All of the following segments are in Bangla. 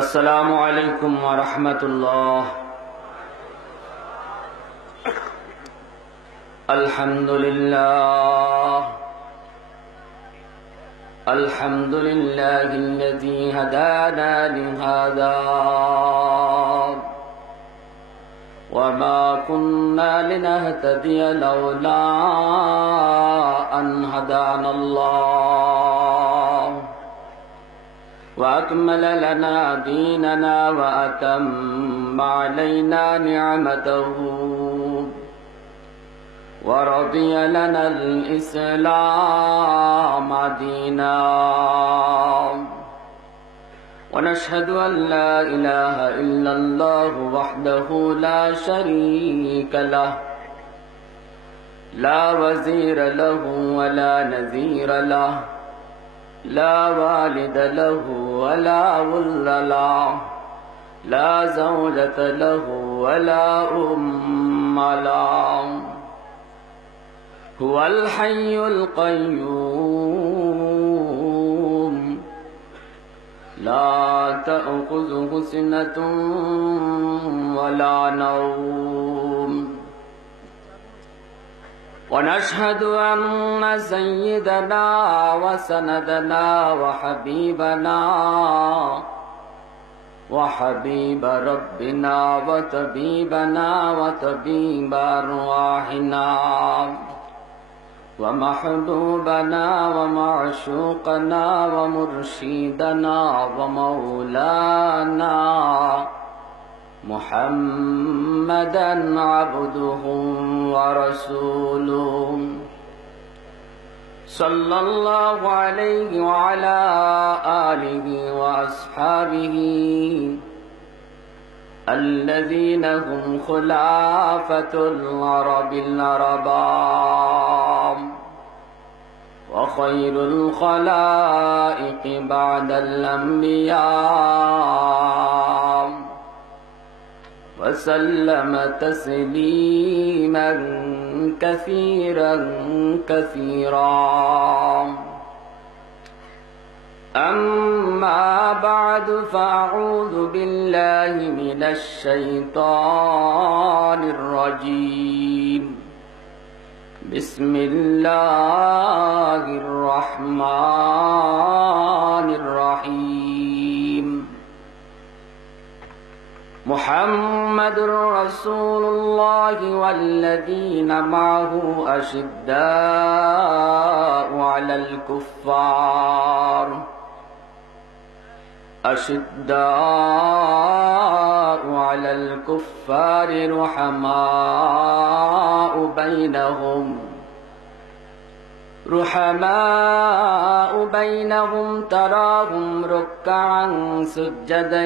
अस्सलामु अलैकुम व रहमतुल्लाह। अल्हम्दुलिल्लाहिल्लज़ी हदाना लिहाज़ा वमा कुन्ना लिनहतदिय लौला अन हदानल्लाह वअकमल लना दीनना वअतम्म अलैना निअमतहू वरदिय लना इस्लाम दीना वनशहदु अन ला इलाहा इल्लल्लाह वहदहू ला शरीक लह ला वज़ीर लहू वला नज़ीर लह ला वालिद लहू वला वल्द लह ला ज़ौजत लहू वला उम्म लह हुवल हय्युल क़य्यूम ला तअख़ुज़ुहु सिनतुन वला नौम वनशहदु अन्न सय्यिदना व सनदना व हबीब रब्बिना व तबीबना व तबीब अरवाहिना व महबूबना व मअशूक़ना व मुर्शिदना व मौलाना मुहम्मदन अब्दुहु व रसूलुहु सल्लल्लाहु अलैहि व अला आलिहि व अस्हाबिहि الذين هم خلافة العرب العربام وخير الخلائق بعد الأنبياء وسلم تسليما كثيرا أما بعد فأعوذ بالله من الشيطان الرجيم بسم الله الرحمن الرحيم محمد رسول الله والذين معه أشداء على الكفار رحماء بينهم تراهم ركعا سجدا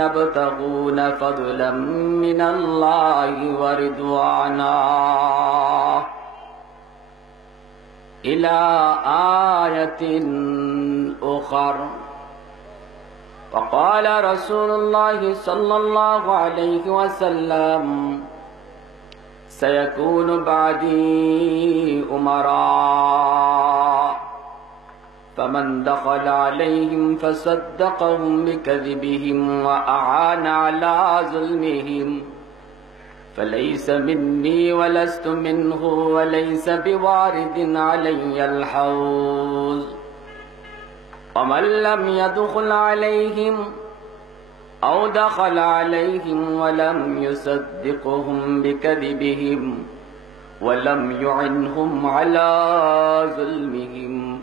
يبتغون فضلا من الله ورضوانا إلى آية أخر وقال رسول الله صلى الله عليه وسلم سيكون بعدي أمراء فمن دخل عليهم فصدقهم بكذبهم وأعان على ظلمهم فليس مني ولست منه وليس بوارد علي الحوض ومن لم يدخل عليهم أو دخل عليهم ولم يصدقهم بكذبهم ولم يعنهم على ظلمهم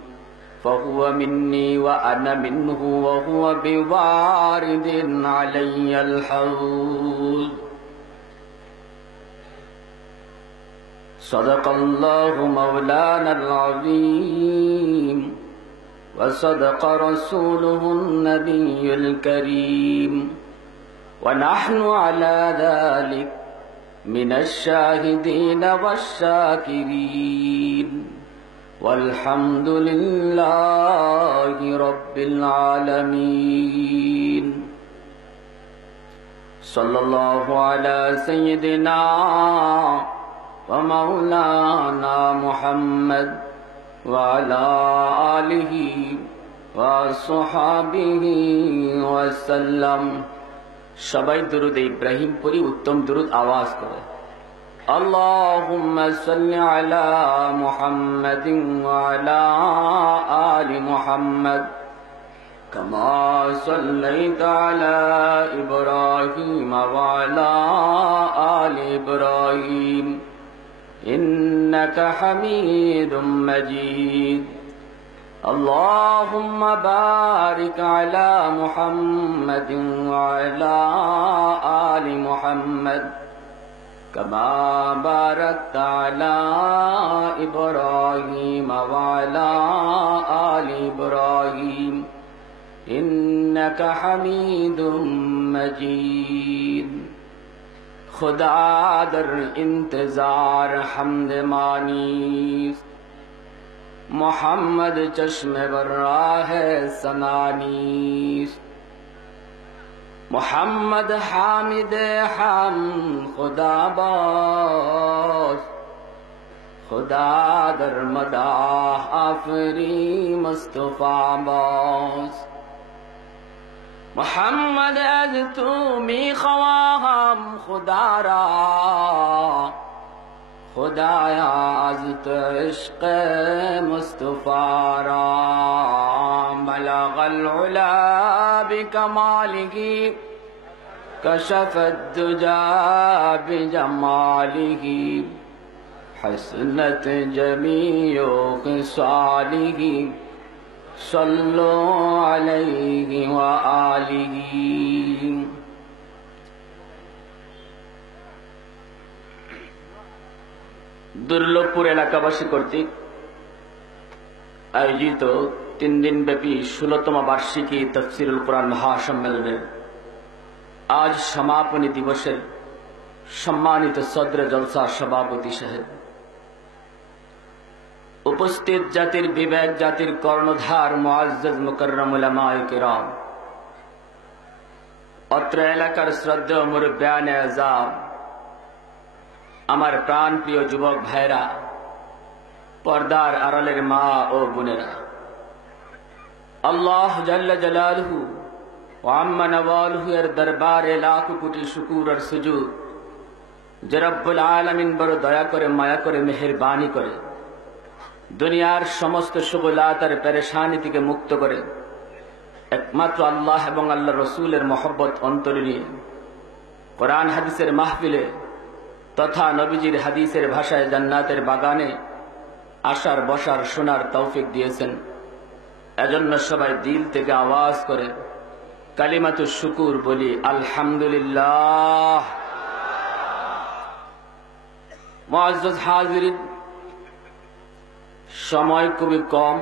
فهو مني وأنا منه وهو بوارد علي الحوض صدق الله مولانا العظيم وصدق رسوله النبي الكريم ونحن على ذلك من الشاهدين والشاكرين والحمد لله رب العالمين صلى الله على سيدنا ومولانا محمد وعلى آله وصحبه وسلم সবাই দুরূদ ইব্রাহিম পড়ি উত্তম দুরূদ আওয়াজ করে اللهم صل على محمد وعلى آل محمد كما صليت على إبراهيم وعلى آل إبراهيم إنك حميد مجيد اللهم بارك على محمد وعلى آل محمد كما باركت على إبراهيم وعلى آل إبراهيم إنك حميد مجيد خدا در انتظار حمد مانی محمد چشم براہ سنانی محمد حامد ہم خدا باش خدا در مداح آفری مصطفیٰ باش محمد از تو می خواهم خدا را خدایا از تو عشق مصطفیٰ را بلغ العلا بکمالہ کشف الدجا بجمالہ حسنت جمیع خصالہ صلو علیہ وآلہ দুর্লভপুর এলাকাবাসী কর্তৃক আয়োজিত 3 দিন ব্যাপী 16তম বার্ষিকী তাফসীরুল কোরআন মহাসম্মেলনের আজ সমাপনী দিবসের সম্মানিত সদর জলসা সভাপতি সাহেব, উপস্থিত জাতির বিবেক, জাতির কর্ণধার মুআজ্জাজ মুকাররম উলামায়ে কিরাম, অত্র এলাকার শ্রদ্ধেয় মুরব্বিয়ানে আযম, আমার প্রাণ প্রিয় যুবক ভাইরা, পর্দার আড়ালের মা ও বোনেরা, আল্লাহ জাল্লা জালালহু ওয়া আম্মা নওয়ালহু এর দরবারে লাখ কোটি শুকর আর সুজুদ যে রব্বুল আলামিন বড় দয়া করে, মায়া করে, মেহেরবানি করে দুনিয়ার সমস্ত শুগলাত আর পেরেশানি থেকে মুক্ত করে একমাত্র আল্লাহ এবং আল্লাহ রসুলের মহব্বত অন্তরে নিয়ে কোরআন হাদিসের মাহফিলে তথা নবীজির হাদিসের ভাষায় জান্নাতের বাগানে আসার, বসার, শোনার তৌফিক দিয়েছেন। এজন্য সবাই দিল থেকে আওয়াজ করে কালিমাতুশ শুকুর বলি আলহামদুলিল্লাহ। মুআজ্জাজ হাজিরিন, সময় খুবই কম,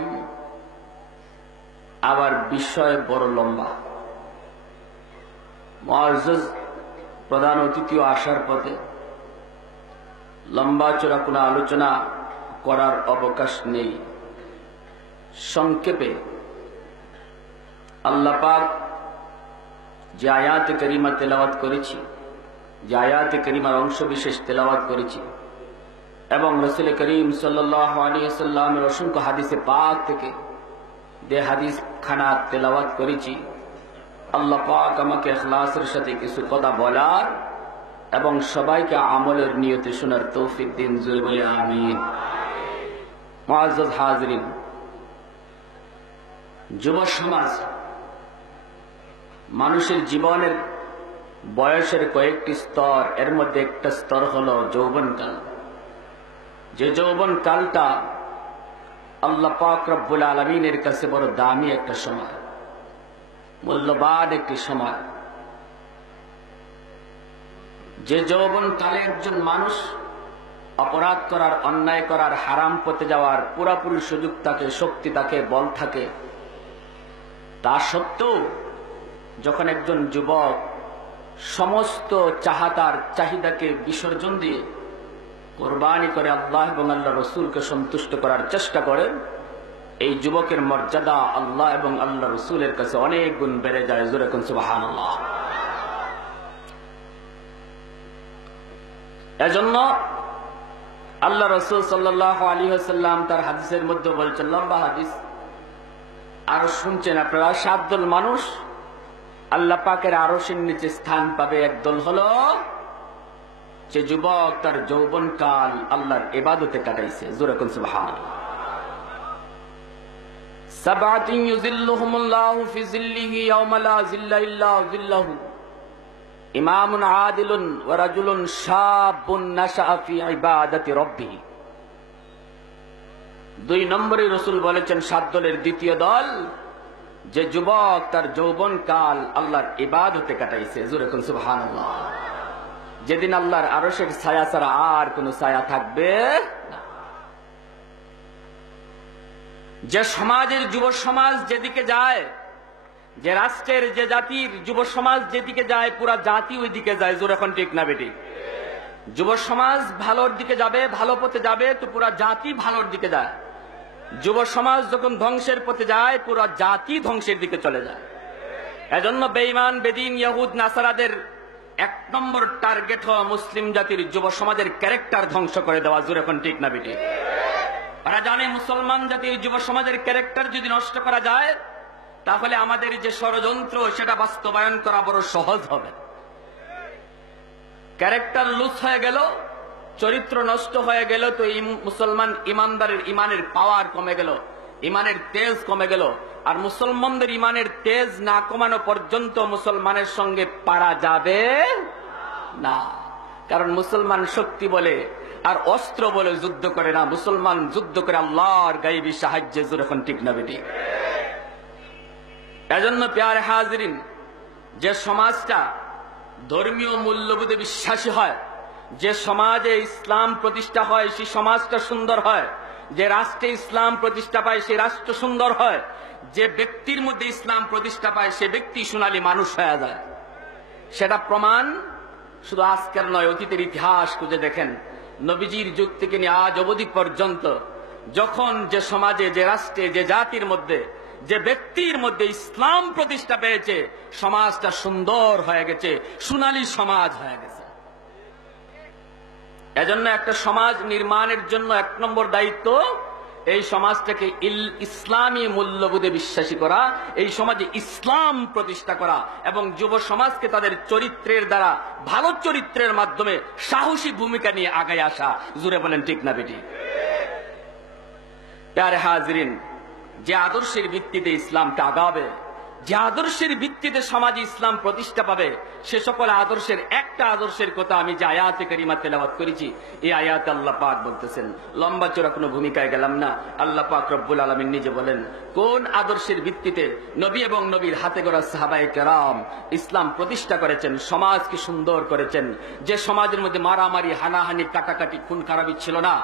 আবার বিষয় বড় লম্বা। মুআজ্জাজ প্রধান অতিথিও আসার পথে, লম্বা চড়া কোনো আলোচনা করার অবকাশ নেই। সংক্ষেপে আল্লাহ পাক যে আয়াতে কারিমা তেলাওয়াত করেছি, যে আয়াতে কারিমার অংশ বিশেষ তেলাওয়াত করেছি এবং রাসূল করিম সাল্লাল্লাহু আলাইহি ওয়াসাল্লামের অসংখ্য হাদিসে পাক থেকে যে হাদিস খানা তেলাওয়াত করেছি, আল্লাহ পাক আমাকে ইখলাসের সাথে কিছু কথা বলার এবং সবাইকে আমলের নিয়তে শোনার তৌফিক দিন, জোরে বলি আমিন। মুআজ্জাজ হাজিরিন, যুব সমাজ মানুষের জীবনের বয়সের কয়েকটি স্তর, এর মধ্যে একটা স্তর হলো যৌবনকাল। যে যৌবন কালটা আল্লাহ পাক রব্বুল আলামিনের কাছে বড় দামি একটা সময়, মূল্যবান একটি সময়। যে যৌবন কালে একজন মানুষ অপরাধ করার, অন্যায় করার, হারাম পথে যাওয়ার পুরাপুরি সুযোগ থাকে, শক্তি থাকে, বল থাকে, তা সত্ত্বেও যখন একজন যুবক সমস্ত চাহাতার চাহিদাকে বিসর্জন দিয়ে কোরবানি করে আল্লাহ এবং আল্লাহ রসুলকে সন্তুষ্ট করার চেষ্টা করে, এই যুবকের মর্যাদা আল্লাহ এবং আল্লাহ রসুলের কাছে অনেক গুণ বেড়ে যায়। জোরে কোন সুবহানাল্লাহ। এজন্য আল্লাহ রসুল সাল্লাল্লাহু আলাইহি ওয়াসাল্লাম তার হাদিসের মধ্যে বলছেন, লম্বা হাদিস, আর শুনছেন আপনারা, 7 দল মানুষ আল্লাহ পাকের আরশের নিচে স্থান পাবে। একদল হলো যে যুবক তার যৌবন কাল আল্লাহর ইবাদতে কাটাইছে। জোরে কোন সুবহানাল্লাহ। সাবআতুন ইউযিল্লুহুমুল্লাহু ফি যিল্লিহি ইয়াওমা লা যিল্লা ইল্লা যিল্লাহু, ইমামুন আদিলুন ওয়া রাজুলুন শাবুন নাশআ ফি ইবাদাতি রাব্বিহ। 2 নম্বরে রাসূল বলেছেন 7 দলের দ্বিতীয় দল যে যুবক তার যৌবন কাল আল্লাহর ইবাদতে কাটাইছে। জোরে কোন সুবহানাল্লাহ। যেদিন আল্লাহর আরশের ছায়া ছাড়া আর কোন ছায়া থাকবে না। যে সমাজের যুব সমাজ যেদিকে যায়, যে রাষ্ট্রের যে জাতির যুব সমাজ যেদিকে যায়, পুরা জাতি ওই দিকে যায়। জোরে এখন ঠিক না বেটি? যুব সমাজ ভালোর দিকে যাবে, ভালো পথে যাবে, তো পুরা জাতি ভালোর দিকে যায়। যুব সমাজ যখন ধ্বংসের পথে যায়, পুরা জাতি ধ্বংসের দিকে চলে যায়। এজন্য বেঈমান বেদিন ইহুদ নাসারাদের 1 নম্বর টার্গেট হওয়া মুসলিম জাতির যুব সমাজের ক্যারেক্টার ধ্বংস করে দেওয়া। জোরে এখন ঠিক না বেটি? ওরা জানে মুসলমান জাতির যুব সমাজের ক্যারেক্টার যদি নষ্ট করা যায়, তাহলে আমাদের যে ষড়যন্ত্র সেটা বাস্তবায়ন করা বড় সহজ হবে। ক্যারেক্টার লুজ হয়ে গেল, চরিত্র নষ্ট হয়ে গেল, তো এই মুসলমান ইমানদারের ইমানের পাওয়ার কমে গেল, ইমানের তেজ কমে গেল। আর মুসলমানদের ইমানের তেজ না কমানো পর্যন্ত মুসলমানের সঙ্গে পারা যাবে না। কারণ মুসলমান শক্তি বলে আর অস্ত্র বলে যুদ্ধ করে না, মুসলমান যুদ্ধ করে আল্লাহর গায়বী সাহায্যে। জোরে এখন ঠিক না বেটি? এজন্য প্যারে হাজিরিন, যে সমাজটা ধর্মীয় মূল্যবোধে বিশ্বাসী হয়, যে সমাজে ইসলাম প্রতিষ্ঠা হয়, সেই সমাজটা সুন্দর হয়। যে রাষ্ট্রে ইসলাম প্রতিষ্ঠা পায়, সেই রাষ্ট্র সুন্দর হয়। যে ব্যক্তির মধ্যে ইসলাম প্রতিষ্ঠা পায়, সে ব্যক্তি সোনালী মানুষ হয়ে যায়। সেটা প্রমাণ শুধু আজকের নয়, অতীতের ইতিহাস খুঁজে দেখেন। নবীজির যুগ থেকে নিয়ে আজ অবধি পর্যন্ত যখন যে সমাজে, যে রাষ্ট্রে, যে জাতির মধ্যে, যে ব্যক্তির মধ্যে ইসলাম প্রতিষ্ঠা পেয়েছে, সমাজটা সুন্দর হয়ে গেছে, সোনালী সমাজ হয়ে গেছে। এজন্য একটা সমাজ নির্মাণের জন্য 1 নম্বর দায়িত্ব এই সমাজটাকে ইসলামী মূল্যবোধে বিশ্বাসী করা, এই সমাজে ইসলাম প্রতিষ্ঠা করা এবং যুব সমাজকে তাদের চরিত্রের দ্বারা, ভালো চরিত্রের মাধ্যমে সাহসী ভূমিকা নিয়ে আগায় আসা। জুড়ে বলেন ঠিক না বেটি? প্যারে হাজিরিন, যে আদর্শের ভিত্তিতে ইসলামকে আগাবে, যে আদর্শের ভিত্তিতে সমাজে ইসলাম প্রতিষ্ঠা পাবে, সে সকল আদর্শের একটা আদর্শের কথা আমি যে আয়াতে কারিমা তেলাওয়াত করেছি, এই আয়াতে আল্লাহ পাক বলতেছেন, লম্বা চড়া কোনো ভূমিকায় গেলাম না, আল্লাহ পাক রব্বুল আলামিন নিজে বলেন কোন আদর্শের ভিত্তিতে নবী এবং নবীর হাতে গড়া সাহাবায়ে কেরাম ইসলাম প্রতিষ্ঠা করেছেন, সমাজকে সুন্দর করেছেন। যে সমাজের মধ্যে মারামারি, হানাহানি, কাটাকাটি, খুন খারাপি ছিল না,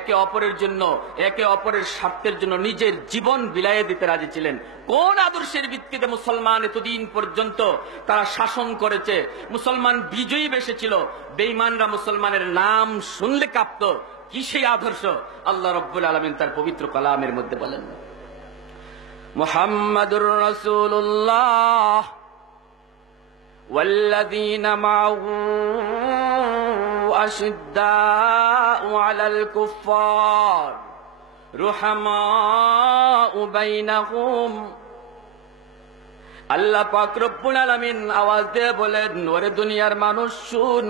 একে অপরের জন্য, একে অপরের স্বার্থের জন্য নিজের জীবন বিলাইয়ে দিতে রাজি ছিলেন। কোন আদর্শের ভিত্তিতে মুসলমান এতদিন পর্যন্ত তারা শাসন করেছে, মুসলমান বিজয়ী বেসেছিল, বেঈমানরা মুসলমানের নাম শুনলে কাঁপত। কি সেই আদর্শ? আল্লাহ রাব্বুল আলামিন তার পবিত্র কালামের মধ্যে বলেন, মুহাম্মাদুর রাসূলুল্লাহ ওয়াল্লাযীনা মা'হু আশিদ্দাউ আলাল কুফফার রুহামাউ বাইনাহুম। আল্লাহ পাক রব্বুল আলামিন আওয়াজ দিয়ে বলেন, ওরে দুনিয়ার মানুষ শুন,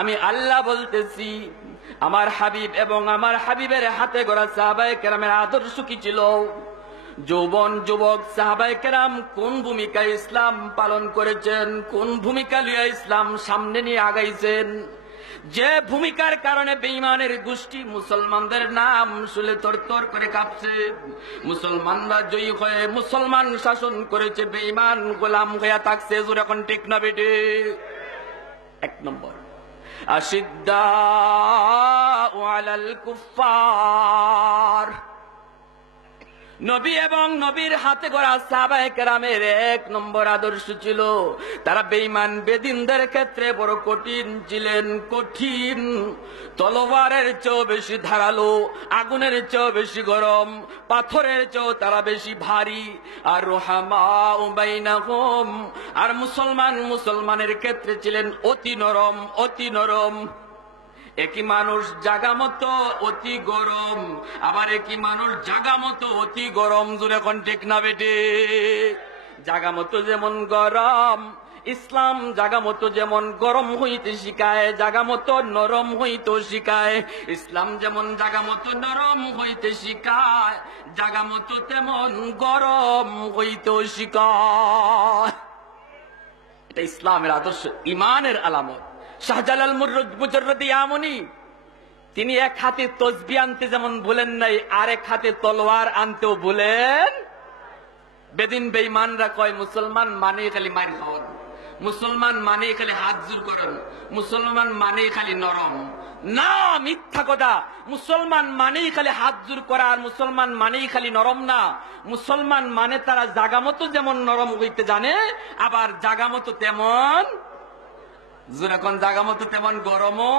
আমি আল্লাহ বলতেছি, আমার হাবিব এবং আমার হাবিবের হাতে গড়া সাহাবায়ে কেরামের আদর্শ কি ছিল? যৌবন যুবক সাহাবায়ে কেরাম কোন ভূমিকা ইসলাম পালন করেছেন, কোন ভূমিকা লিয়ে ইসলাম সামনে নিয়ে আগাইছেন, যে ভূমিকার কারণে বেঈমানের গোষ্ঠী মুসলমানদের নাম শুনে তরতর করে কাঁপছে, মুসলমানরা জয়ী হয়ে মুসলমান শাসন করেছে, বেঈমান গোলাম হয়ে থাকছে। এখন ঠিক না বেটে? 1 নম্বর, আশিদ্দাউ আলাল কুফফার। নবী এবং নবীর হাতে গড়া সাহাবায়ে কেরামের 1 নম্বর আদর্শ ছিল, তারা বেঈমান বেদিনদের ক্ষেত্রে বড় কঠিন ছিলেন। কঠিন, তলোয়ারের চেয়েও বেশি ধারালো, আগুনের চেয়েও বেশি গরম, পাথরের চেয়েও তারা বেশি ভারী। আর রুহামাউ বাইনাহুম, আর মুসলমানের ক্ষেত্রে ছিলেন অতি নরম, অতি নরম। একই মানুষ জাগা মতো অতি গরম, আবার একই মানুষ জাগা মতো অতি গরম। জোরে কোন ঠিক না বেটে? জাগা মতো যেমন গরম, ইসলাম জাগা মতো যেমন গরম হইতে শিখায়, জাগা মতো নরম হইতে শিখায়। ইসলাম যেমন জাগা মতো নরম হইতে শিখায়, জাগা মতো তেমন গরম হইতে শিখায়। এটা ইসলামের আদর্শ, ইমানের আলামত। শাহজালাল মুজাররদি ইয়ামনি তিনি এক হাতে তসবিহ আনতে যেমন ভুলেন নাই, আরেক হাতে তলোয়ার আনতেও ভুলেন। বেদিন বেঈমানরা কয় মুসলমান মানে খালি মার খাওয়ান, মুসলমান মানে খালি হাত জোর করেন, মুসলমান মানে খালি নরম। না, মিথ্যা কথা। মুসলমান মানেই খালি হাত জোর করা, আর মুসলমান মানেই খালি নরম না। মুসলমান মানে তারা জাগা মতো যেমন নরম হইতে জানে, আবার জাগা মতো তেমন যখন জাগা মতো তেমন গরমও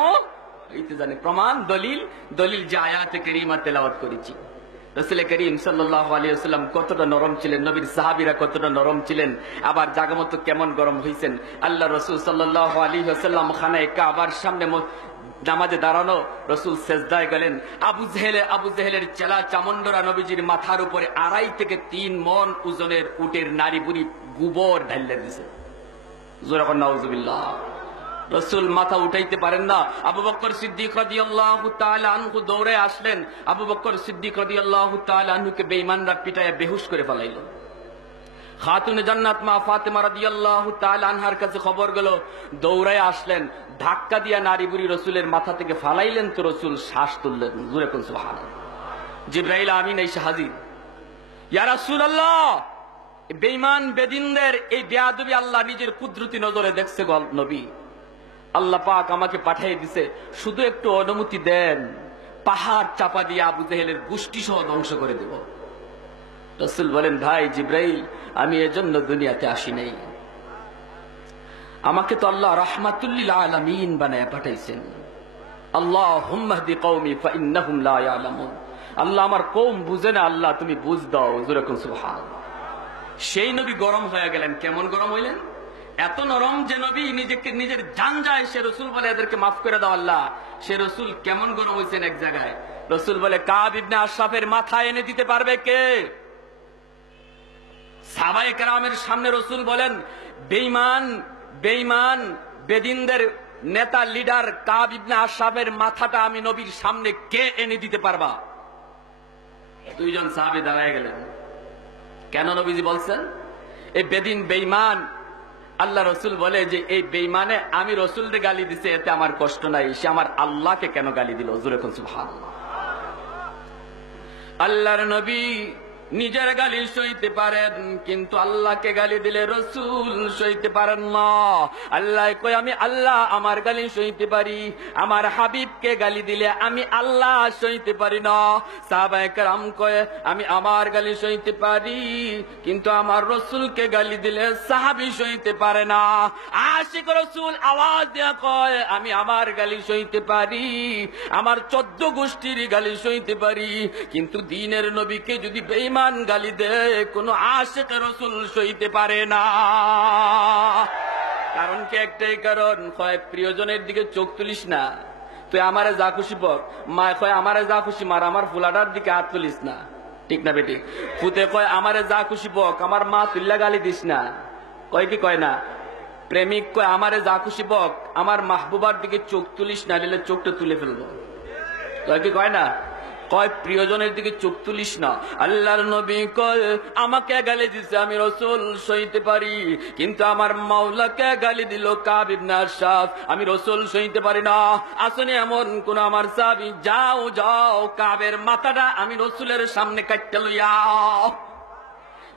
হইতে জানে। প্রমাণ, দলিল যে আয়াতে কারিমা তেলাওয়াত করেছি। রাসূল করিম সাল্লাল্লাহু আলাইহি ওয়াসাল্লাম কতটা নরম ছিলেন, নবীর সাহাবীরা কতটা নরম ছিলেন, আবার জাগা মতো কেমন গরম হইছেন। আল্লাহ রাসূল সাল্লাল্লাহু আলাইহি ওয়াসাল্লাম খানায়ে কাবার সামনে নামাজে দাঁড়ানো, রাসূল সেজদায় গেলেন। আবু জেহেলের চেলা চামুন্ডরা নবীজির মাথার উপরে 2.5 থেকে 3 মণ ওজনের উটের নাড়ি বুড়ি গোবর ঢাইলে দিয়েছে। জোরে কোন নাউজুবিল্লাহ। রাসূল মাথা উঠাইতে পারেন না। আবু বকর সিদ্দিক রাদিয়াল্লাহু তাআলা আনহু দৌড়ে আসলেন। আবু বকর সিদ্দিক রাদিয়াল্লাহু তাআলা আনহুকে বেঈমানরা পিটাইয়া বেহুশ করে ফেলাইল। খাতুনে জান্নাত মা ফাতেমা রাদিয়াল্লাহু তাআলা আনহার কাছে খবর গেল, দৌড়ে আসলেন, ধাক্কা দিয়া নারী বুড়ি রাসূলের মাথা থেকে ফালাইলেন, তো রাসূল শ্বাস তুললেন। জোরে কোন সুবহানাল্লাহ। জিবরাইল আমিন এসে হাজির। ইয়া রাসূলুল্লাহ, বেঈমান বেদিনদের এই বেয়াদবি আল্লাহ নিজের কুদরতি নজরে দেখছে গো নবী। আল্লাহ পাক আমাকে পাঠিয়ে দিছে, শুধু একটু অনুমতি দেন, পাহাড় চাপা দিয়ে আবু জেহেলের গোষ্ঠী সহ ধ্বংস করে দেব। রাসূল বলেন, ভাই জিবরাইল, আমি এজন্য দুনিয়াতে আসি নাই। আমাকে তো আল্লাহ রাহমাতুল লিল আলামিন বানায়া পাঠাইছেন। আল্লাহুম্মা হদি কওমি ফাইন্নাহুম লা ইয়ালামুন। আল্লাহ আমার কওম বুঝে না, আল্লাহ তুমি বুঝ দাও। জোরে কোন সুবহানাল্লাহ। সেই নবী গরম হয়ে গেলেন। কেমন গরম হইলেন? এত নরম যে নবী নিজের জান যায়, সে রাসূল বলে এদেরকে মাফ করে দাও আল্লাহ। সে রাসূল কেমন গরম হইছেন এক জায়গায়, রাসূল বলে কাব ইবনে আশরাফের মাথা এনে দিতে পারবে কে? সাহাবায়ে কেরামের সামনে রাসূল বলেন, বেঈমান বেদিনদের নেতা লিডার কাব ইবনে আশরাফের মাথাটা আমি নবীর সামনে কে এনে দিতে পারবা? 2 জন সাহাবী দাঁড়ায় গেলেন। কেন নবীজি বলছেন এই বেদিন বেঈমান? আল্লাহ রসুল বলে যে এই বেঈমানে আমি রসুলকে গালি দিছে, এতে আমার কষ্ট নাই, সে আমার আল্লাহকে কেন গালি দিল? জোরে কোন সুবহানাল্লাহ। আল্লাহর নবী নিজের গালি সইতে পারেন, কিন্তু আল্লাহকে গালি দিলে রসুল সইতে পারেন না। আল্লাহ কয় আমি আল্লাহ আমার গালি সইতে পারি, আমার হাবিবকে গালি দিলে আমি আল্লাহ সইতে পারি না। সাহাবায়ে কেরাম কয় আমি আমার গালি সইতে পারি, কিন্তু আমার রসুলকে গালি দিলে সাহাবী সইতে পারে না। আশিক রসুল আওয়াজ দিয়া কয় আমি আমার গালি সইতে পারি, আমার 14 গোষ্ঠীর গালি সইতে পারি, কিন্তু দ্বীনের নবীকে যদি বেঈমান গালি দেয় কোন আশিক রাসূল সইতে পারে না। কারণ কি? একটাই কারণ, কয় প্রিয়জনের দিকে চোখ তুলিস না, তুই আমারে যা খুশি বল। মা কয় আমারে যা খুশি মার, আমার ফুলাটার দিকে হাত তুলিস না। ঠিক না বেটি? ফুতে কয় আমারে যা খুশি বক, আমার মা তুল্লা গালি দিস না। কয় কি কয় না? প্রেমিক কয় আমারে যা খুশি বক, আমার মাহবুবার দিকে চোখ তুলিস না, নিলে চোখটা তুলে ফেলবো। কয় কি কয় না? কয় প্রিয়জনের দিকে চোখ তুলিস না। আল্লাহর নবী কয় আমাকে গালি দিছে আমি রাসূল সইতে পারি, কিন্তু আমার মাওলাকে গালি দিল কাব ইবনে আশরাফ, আমি রাসূল সইতে পারি না। আসলে এমন কোন আমার সাহাবী, যাও কাবের মাথাটা আমি রাসূলের সামনে কাটতে লইয়া।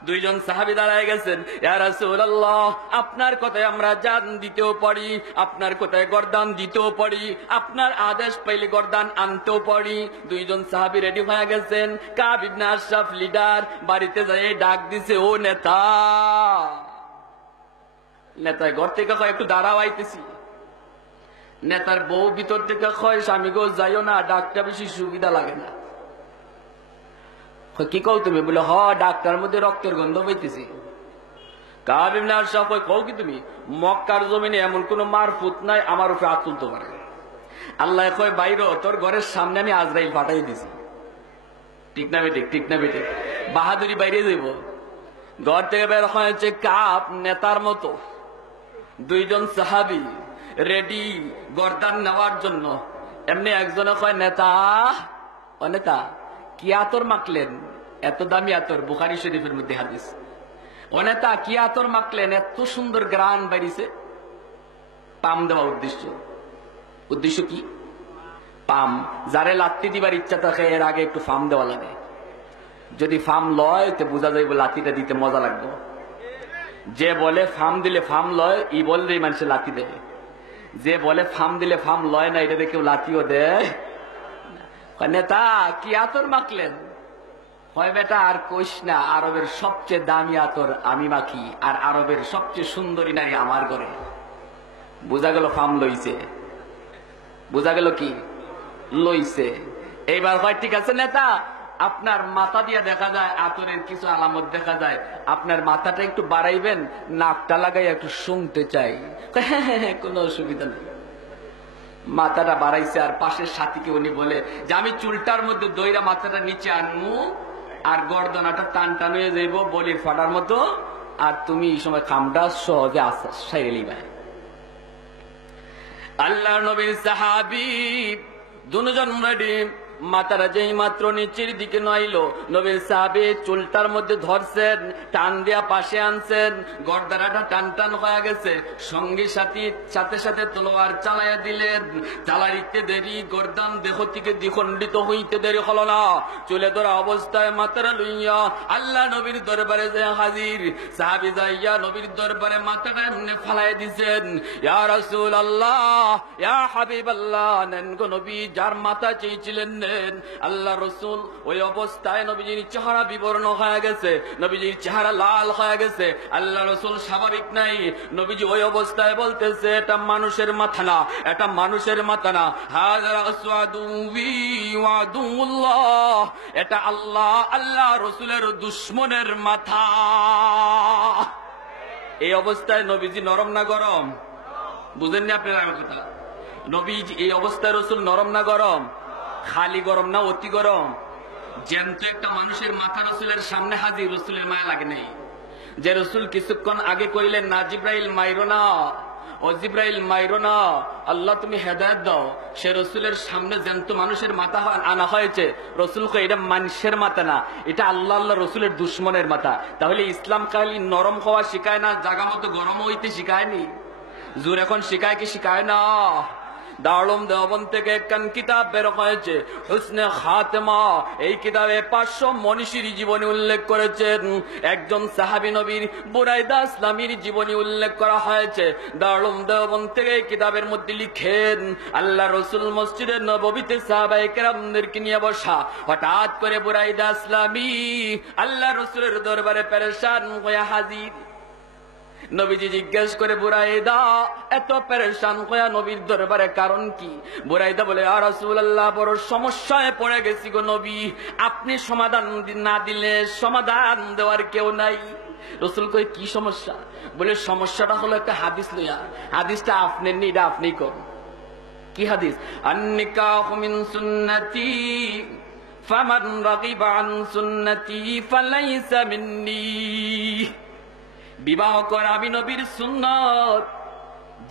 2 জন সাহাবী দাঁড়ায় গেছেন। ইয়া রাসূলুল্লাহ, আপনার কথায় আমরা জান দিতেও পারি, আপনার কথায় গর্দান দিতেও পারি, আপনার আদেশ পাইলে গর্দান আনতেও পারি। 2 জন সাহাবী রেডি হয়ে গেছেন। কাব ইবনে আশরাফ লিডার বাড়িতে যায় ডাক দিছে, ও নেতা। নেতায় ঘর থেকে কয় একটু দাঁড়াও, আইতেছি। নেতার বউ ভিতর থেকে কয় স্বামী গো যাইও না, ডাকটা বেশি সুবিধা লাগে না। কি কও তুমি? বলে হ, ডাক্তার মধ্যে রক্তের গন্ধ পাইতেছি। কাব ইবনে আশরাফ কয় কও কি তুমি? মক্কার জমিনে এমন কোন মারফুত নাই আমার উপরে হাত তুলতে পারে। আল্লাহ কয় বাইর তোর ঘরের সামনে আমি আজরাইল পাঠাই দিছি। ঠিক না বেঠিক? ঠিক না বেঠিক? বাহাদুরি বাইরে যাইব। ঘর থেকে বের হয়েছে কাপ নেতার মতো, দুইজন সাহাবি রেডি গর্দান নেওয়ার জন্য। এমনি একজনে কয় নেতা, ও নেতা কি আতর মাখলেন, এত দামি আতর, বুখারী শরীফের মধ্যে হাদিস। ও নেতা কি আতর মাখলেন, এত সুন্দর গ্রান বাইরিছে। পাম দেওয়া উদ্দেশ্য। উদ্দেশ্য কি? পাম। যারে লাত্তি দিবার ইচ্ছা থাকে এর আগে একটু ফাম দেওয়া লাগে। যদি ফাম লয় তো বোঝা যাইব লাত্তিটা দিতে মজা লাগবে। যে বলে ফাম দিলে ফাম লয়, ই বললেই মানুষে লাত্তি দেয়। যে বলে ফাম দিলে ফাম লয় না, এটা কেউ লাত্তিও দেয়। নেতা কি আতর মাখলেন? হয় বেটা আর কইস না, আরবের সবচেয়ে দামি আতর আমি মাখি, আর আরবের সবচেয়ে সুন্দরী নারী আমার ঘরে। বোঝা গেল ফাম লইছে। বোঝা গেল কি লইছে। এইবার হয় ঠিক আছে নেতা, আপনার মাথা দিয়ে দেখা যায় আতরের কিছু আলামত দেখা যায়, আপনার মাথাটা একটু বাড়াইবেন, নাকটা লাগাই একটু শুনতে চাই। কোনো অসুবিধা নেই। মাথাটা বাড়াইছে, আর পাশের সাথীকে উনি বলে যে আমি চুলটার মধ্যে দইরা মাথাটা নিচে আনমু, আর গর্দনাটা টান টান হয়ে যাইব বলির ফাটার মতো, আর তুমি এই সময় খামটা সহজে সাইরে লিবাই। আল্লাহ নবীর সাহাবী দুজন রেডি। মাথাটা যেই মাত্র নিচের দিকে নইলো, নবীর সাহাবী চুলটার মধ্যে ধরছেন, টান দিয়া পাশে আনছেন, গর্দানাটা টান টান হয়ে গেছে। সঙ্গী সাথে সাথে তলোয়ার চালাইয়া দিলেন। চালাইতে দেরি, গর্দান দেহ থেকে দ্বিখণ্ডিত হইতে দেরি হলো না। চুলে ধরা অবস্থায় মাথাটা লইয়া আল্লাহ নবীর দরবারে যে হাজির। সাহাবী যাইয়া নবীর দরবারে মাথাটা এমনি ফালাই দিছেন। ইয়া রাসূলুল্লাহ, ইয়া হাবিবাল্লাহ, নেন গো নবী, যার মাথা চেয়েছিলেন নেন। আল্লাহ রসুল ওই অবস্থায় নবীজির চেহারা বিবর্ণ হয়ে গেছে, নবীজির চেহারা লাল হয়ে গেছে। আল্লাহ রসুল স্বাভাবিক নাই। নবীজি ওই অবস্থায় বলতেছে এটা মানুষের মাথা না, এটা মানুষের মাথা না। হাযা আসওয়াদুবি ওয়াদুল্লাহ, এটা আল্লাহ রসুলের দুশমনের মাথা। এই অবস্থায় নবীজি নরম না গরম? বুঝেননি আপনারা আমার কথা? নবীজি এই অবস্থায় রসুল নরম না গরম? খালি গরম না অতি গরম? জ্যান্ত একটা মানুষের মাথা রসুলের সামনে হাজির, রসুলের মায়া লাগে নেই। যে রসুল কিছুক্ষণ আগে কইলেন না জিব্রাইল মাইরো না, ও জিব্রাইল মাইরো না, আল্লাহ তুমি হেদায়েত দাও, সে রসুলের সামনে জ্যান্ত মানুষের মাথা আনা হয়েছে। রসুল কই এটা মানুষের মাথা না, এটা আল্লাহ রসুলের দুশমনের মাথা। তাহলে ইসলাম খালি নরম হওয়া শিখায় না, জাগা মতো গরম হইতে শিখায়নি। জোর এখন শিখায় কি শিখায় না? দারুল দেওবন্দ থেকে একখান কিতাব বের হয়েছে, হুসনে খাতেমা। এই কিতাবে 500 মনীষীর জীবনী উল্লেখ করেছেন। একজন সাহাবী নবীর বুরাইদা ইসলামীর জীবনী উল্লেখ করা হয়েছে। দারুল দেওবন্দ থেকে এই কিতাবের মধ্যে লিখেন, আল্লাহ রসুল মসজিদে নববীতে সাহাবায়ে কেরামদেরকে নিয়ে বসা। হঠাৎ করে বুরাইদা ইসলামী আল্লাহ রসুলের দরবারে পেরেশান হয়ে হাজির। নবীজি জিজ্ঞেস করে বুরাইদা এত পেরেশান হইয়া নবীর দরবারে কারণ কি? বুরাইদা বলে ইয়া রাসূলুল্লাহ, বড় সমস্যায় পড়ে গেছি গো নবী, আপনি সমাধান না দিলে সমাধান দেওয়ার কেউ নাই। রসুল কই কি সমস্যা? বলে সমস্যাটা হলো একটা হাদিস লইয়া, হাদিসটা আপনি নি, এটা আপনি করুন। কি হাদিস? আন-নিকাহু মিন সুন্নতি ফামান রাগিবা আন সুন্নতি ফালাইসা মিন্নী। বিবাহ করা আমি নবীর সুন্নত।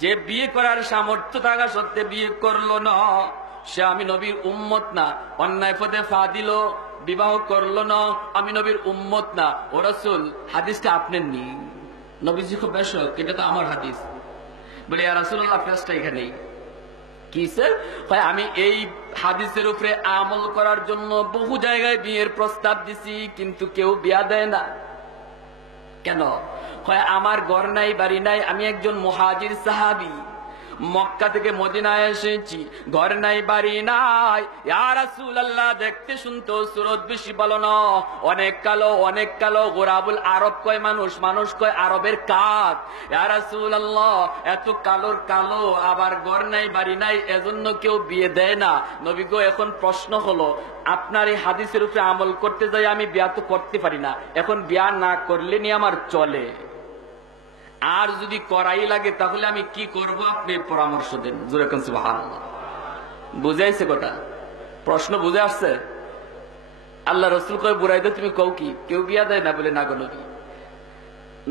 যে বিয়ে করার সামর্থ্য থাকা সত্ত্বে বিয়ে করলো না, সে আমি নবীর উম্মত না। অন্যায় পথে ফা দিল, বিবাহ করলো না, আমি নবীর উম্মত না। ও রাসূল, হাদিসটা আপনার নি। নবীজি খুব বেশ, এটা তো আমার হাদিস। বলে ইয়া রাসূলুল্লাহ, ফেসটা এখানেই কি স্যার? আমি এই হাদিসের উপরে আমল করার জন্য বহু জায়গায় বিয়ের প্রস্তাব দিছি, কিন্তু কেউ বিয়া দেয় না। কেন? আমার ঘর নাই, বাড়ি নাই, আমি একজন মুহাজির সাহাবী, মক্কা থেকে মদিনায় এসেছি, ঘর নাই, বাড়ি নাই। ইয়া রাসূলুল্লাহ, দেখতে শুনতে সুরত বেশি ভালো না, অনেক কালো, অনেক কালো। গোরাবুল আরব কয় মানুষ, মানুষ কয় আরবের কাক। ইয়া রাসূলুল্লাহ, এত কালোর কালো, আবার ঘর নাই, বাড়ি নাই, এজন্য কেউ বিয়ে দেয় না। নবী গো, এখন প্রশ্ন হলো, আপনার এই হাদিসের উপরে আমল করতে যাই আমি বিয়া তো করতে পারি না, এখন বিয়া না করলে নি আমার চলে, আর যদি করাই লাগে তাহলে আমি কি করব? আপনি পরামর্শ দেন। জোরে কোন সুবহানাল্লাহ। বুঝাইছে কথা, প্রশ্ন বুঝে আসছে? আল্লাহ রসুল কয় বুরাইদা তুমি কও কি? কেউ বিয়া দেয় না বলে না গো নবী।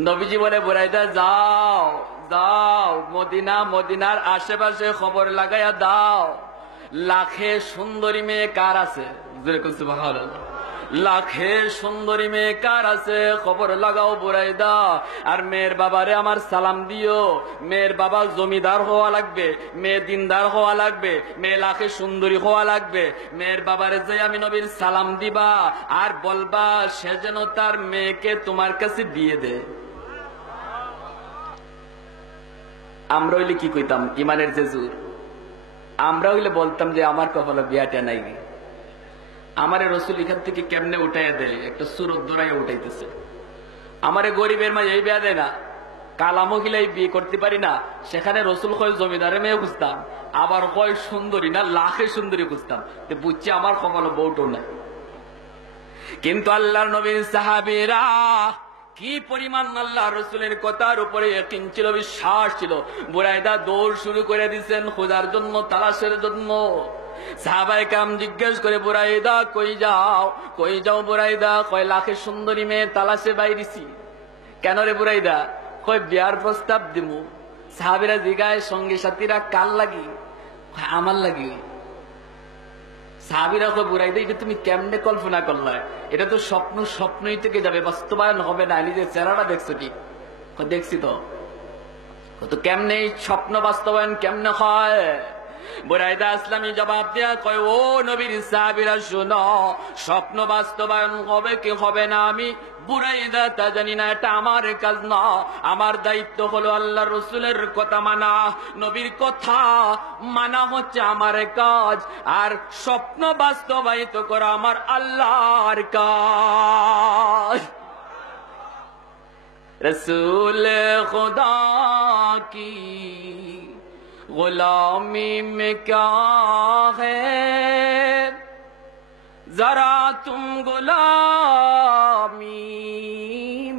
নবীজি বলে বুরাইদা যাও যাও মদিনা, মদিনার আশেপাশে খবর লাগাইয়া দাও লাখে সুন্দরী মেয়ে কার আছে। সুবহানাল্লাহ। লাখে সুন্দরী মেয়ে কার আছে খবর লাগাও বুরাইদা। আর মেয়ের বাবারে আমার সালাম দিও। মেয়ের বাবা জমিদার হওয়া লাগবে, মেয়ে দিনদার হওয়া লাগবে, মেয়ে লাখে সুন্দরী হওয়া লাগবে। মেয়ের বাবারে যে আমি নবীর সালাম দিবা আর বলবা সে যেন তার মেয়েকে তোমার কাছে দিয়ে দে। আমরা হইলে কি কইতাম? ইমানের যে জোর, আমরা হইলে বলতাম যে আমার কপালে বিয়াটা নাই। আমারে রসুল এখান থেকে কেমনে উঠাইয়া দেয়, একটা সুরত দৌড়াইয়া উঠাইতেছে। আমারে গরিবের মা এই বিয়া দেয় না, কালা মহিলাই বিয়ে করতে পারি না, সেখানে রসুল কয় জমিদারে মেয়ে খুঁজতাম, আবার কয় সুন্দরী না লাখে সুন্দরী খুঁজতাম। বুঝছি আমার কপালে বউটো নাই। কিন্তু আল্লাহর নবীর সাহাবীরা কি পরিমাণ আল্লাহ রসুলের কথার উপরে ইয়াকিন ছিল, বিশ্বাস ছিল। বুরাইদা দৌড় শুরু করে দিচ্ছেন খোঁজার জন্য, তালাশের জন্য। সাহাবায়ে কেরাম জিজ্ঞেস করে বুরাইদা কই যাও, কই যাও বুরাইদা? কয় লাখে সুন্দরী মেয়ে তালাশে বাইরেছি। কেন রে বুরাইদা? কয় বিয়ার প্রস্তাব দিমু। সাহাবীরা জিগায় সঙ্গী সাথীরা কার লাগি? আমার লাগি। সাহাবীরা কয় বুরাইদা এটা তুমি কেমনে কল্পনা করলা? এটা তো স্বপ্ন, স্বপ্নই থেকে যাবে, বাস্তবায়ন হবে না। নিজের চেহারাটা দেখছো? ঠিক দেখছি তো। তো কেমনে স্বপ্ন বাস্তবায়ন কেমনে হয়? বুরাইদা ইসলামী জবাব দেয়া কয় ও নবীর সাহাবীরা শুনো, স্বপ্ন বাস্তবায়ন হবে কি হবে না আমি বুরাইদা তা জানি না, এটা আমার কাজ না। আমার দায়িত্ব হলো আল্লাহ রসুলের কথা মানা, নবীর কথা মানা হচ্ছে আমার কাজ, আর স্বপ্ন বাস্তবায়িত করা আমার আল্লাহর কাজ। রসুল খুদা কি गुलामी में क्या है, जरा तुम गुलामी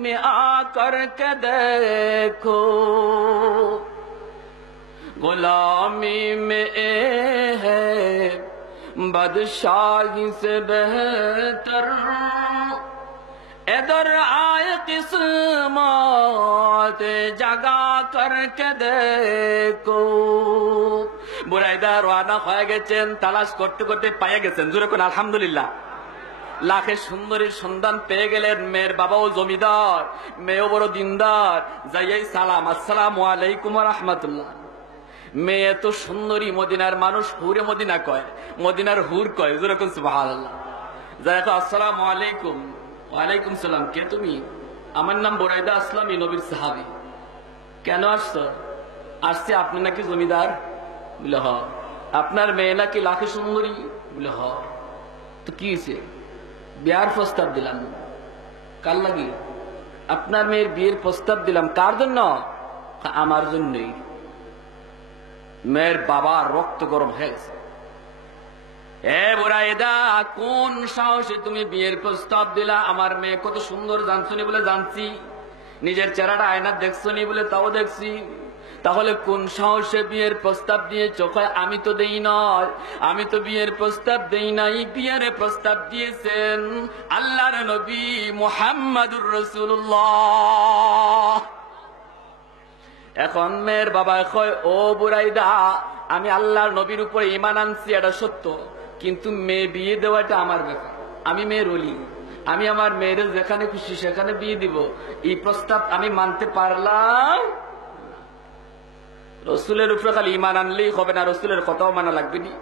में आकर के देखो, गुलामी में ए है बादशाही से बेहतर, इधर आए किस्मत जगा करके देखो। বুরাইদা রওনা হয়ে গেছেন, তালাশ করতে করতে পাইয়া গেছেন। জোরে কোন আলহামদুলিল্লাহ। লাখে সুন্দরীর সন্ধান পেয়ে গেলেন। মেয়ের বাবাও জমিদার, মেয়েও বড় দিনদার। যাইয়াই সালাম, আসসালামু আলাইকুম ওয়া রাহমাতুল্লাহ। মেয়ে তো সুন্দরী, মদিনার মানুষ হুরে মদিনা কয়, মদিনার হুর কয়। জোরে কোন সুবহানাল্লাহ। যাই কয় আসসালামু আলাইকুম। ওয়ালাইকুম সালাম। কে তুমি? আমার নাম বুরাইদা ইসলামী, নবীর সাহাবী। কেন আসছো? আসছে আপনি নাকি জমিদার। বলে হ। আপনার মেয়ে নাকি লাখে সুন্দরী। বলে হ। তো কি হয়েছে? বিয়ার প্রস্তাব দিলাম। কার লাগি? আপনার মেয়ের বিয়ের প্রস্তাব দিলাম। কার জন্য? আমার জন্যই। মেয়ের বাবা রক্ত গরম হয়ে গেছে। এ বুরাইদা, কোন সাহসে তুমি বিয়ের প্রস্তাব দিলা? আমার মেয়ে কত সুন্দর জানছো নি? বলে জানছি। নিজের চেহারাটা আয়না দেখছো নি? বলে তাও দেখছি। তাহলে কোন সাহসে বিয়ের প্রস্তাব দিয়েছ? কয় আমি তো দেই নয়, আমি তো বিয়ের প্রস্তাব দেই নাই। বিয়ের প্রস্তাব দিয়েছেন আল্লাহর নবী মুহাম্মাদুর রাসূলুল্লাহ। এখন মেয়ের বাবা কয় ও বুরাইদা, আমি আল্লাহর নবীর উপরে ঈমান আনছি, এটা সত্য, কিন্তু মেয়ে বিয়ে দেওয়াটা আমার ব্যাপার। আমি মেয়ের ওলি, আমি আমার মেয়ের যেখানে খুশি সেখানে বিয়ে দিব। এই প্রস্তাব আমি মানতে পারলাম। রসুলের উপরে খালি ঈমান আনলেই হবে না, রসুলের কথাও মানা লাগবে নি।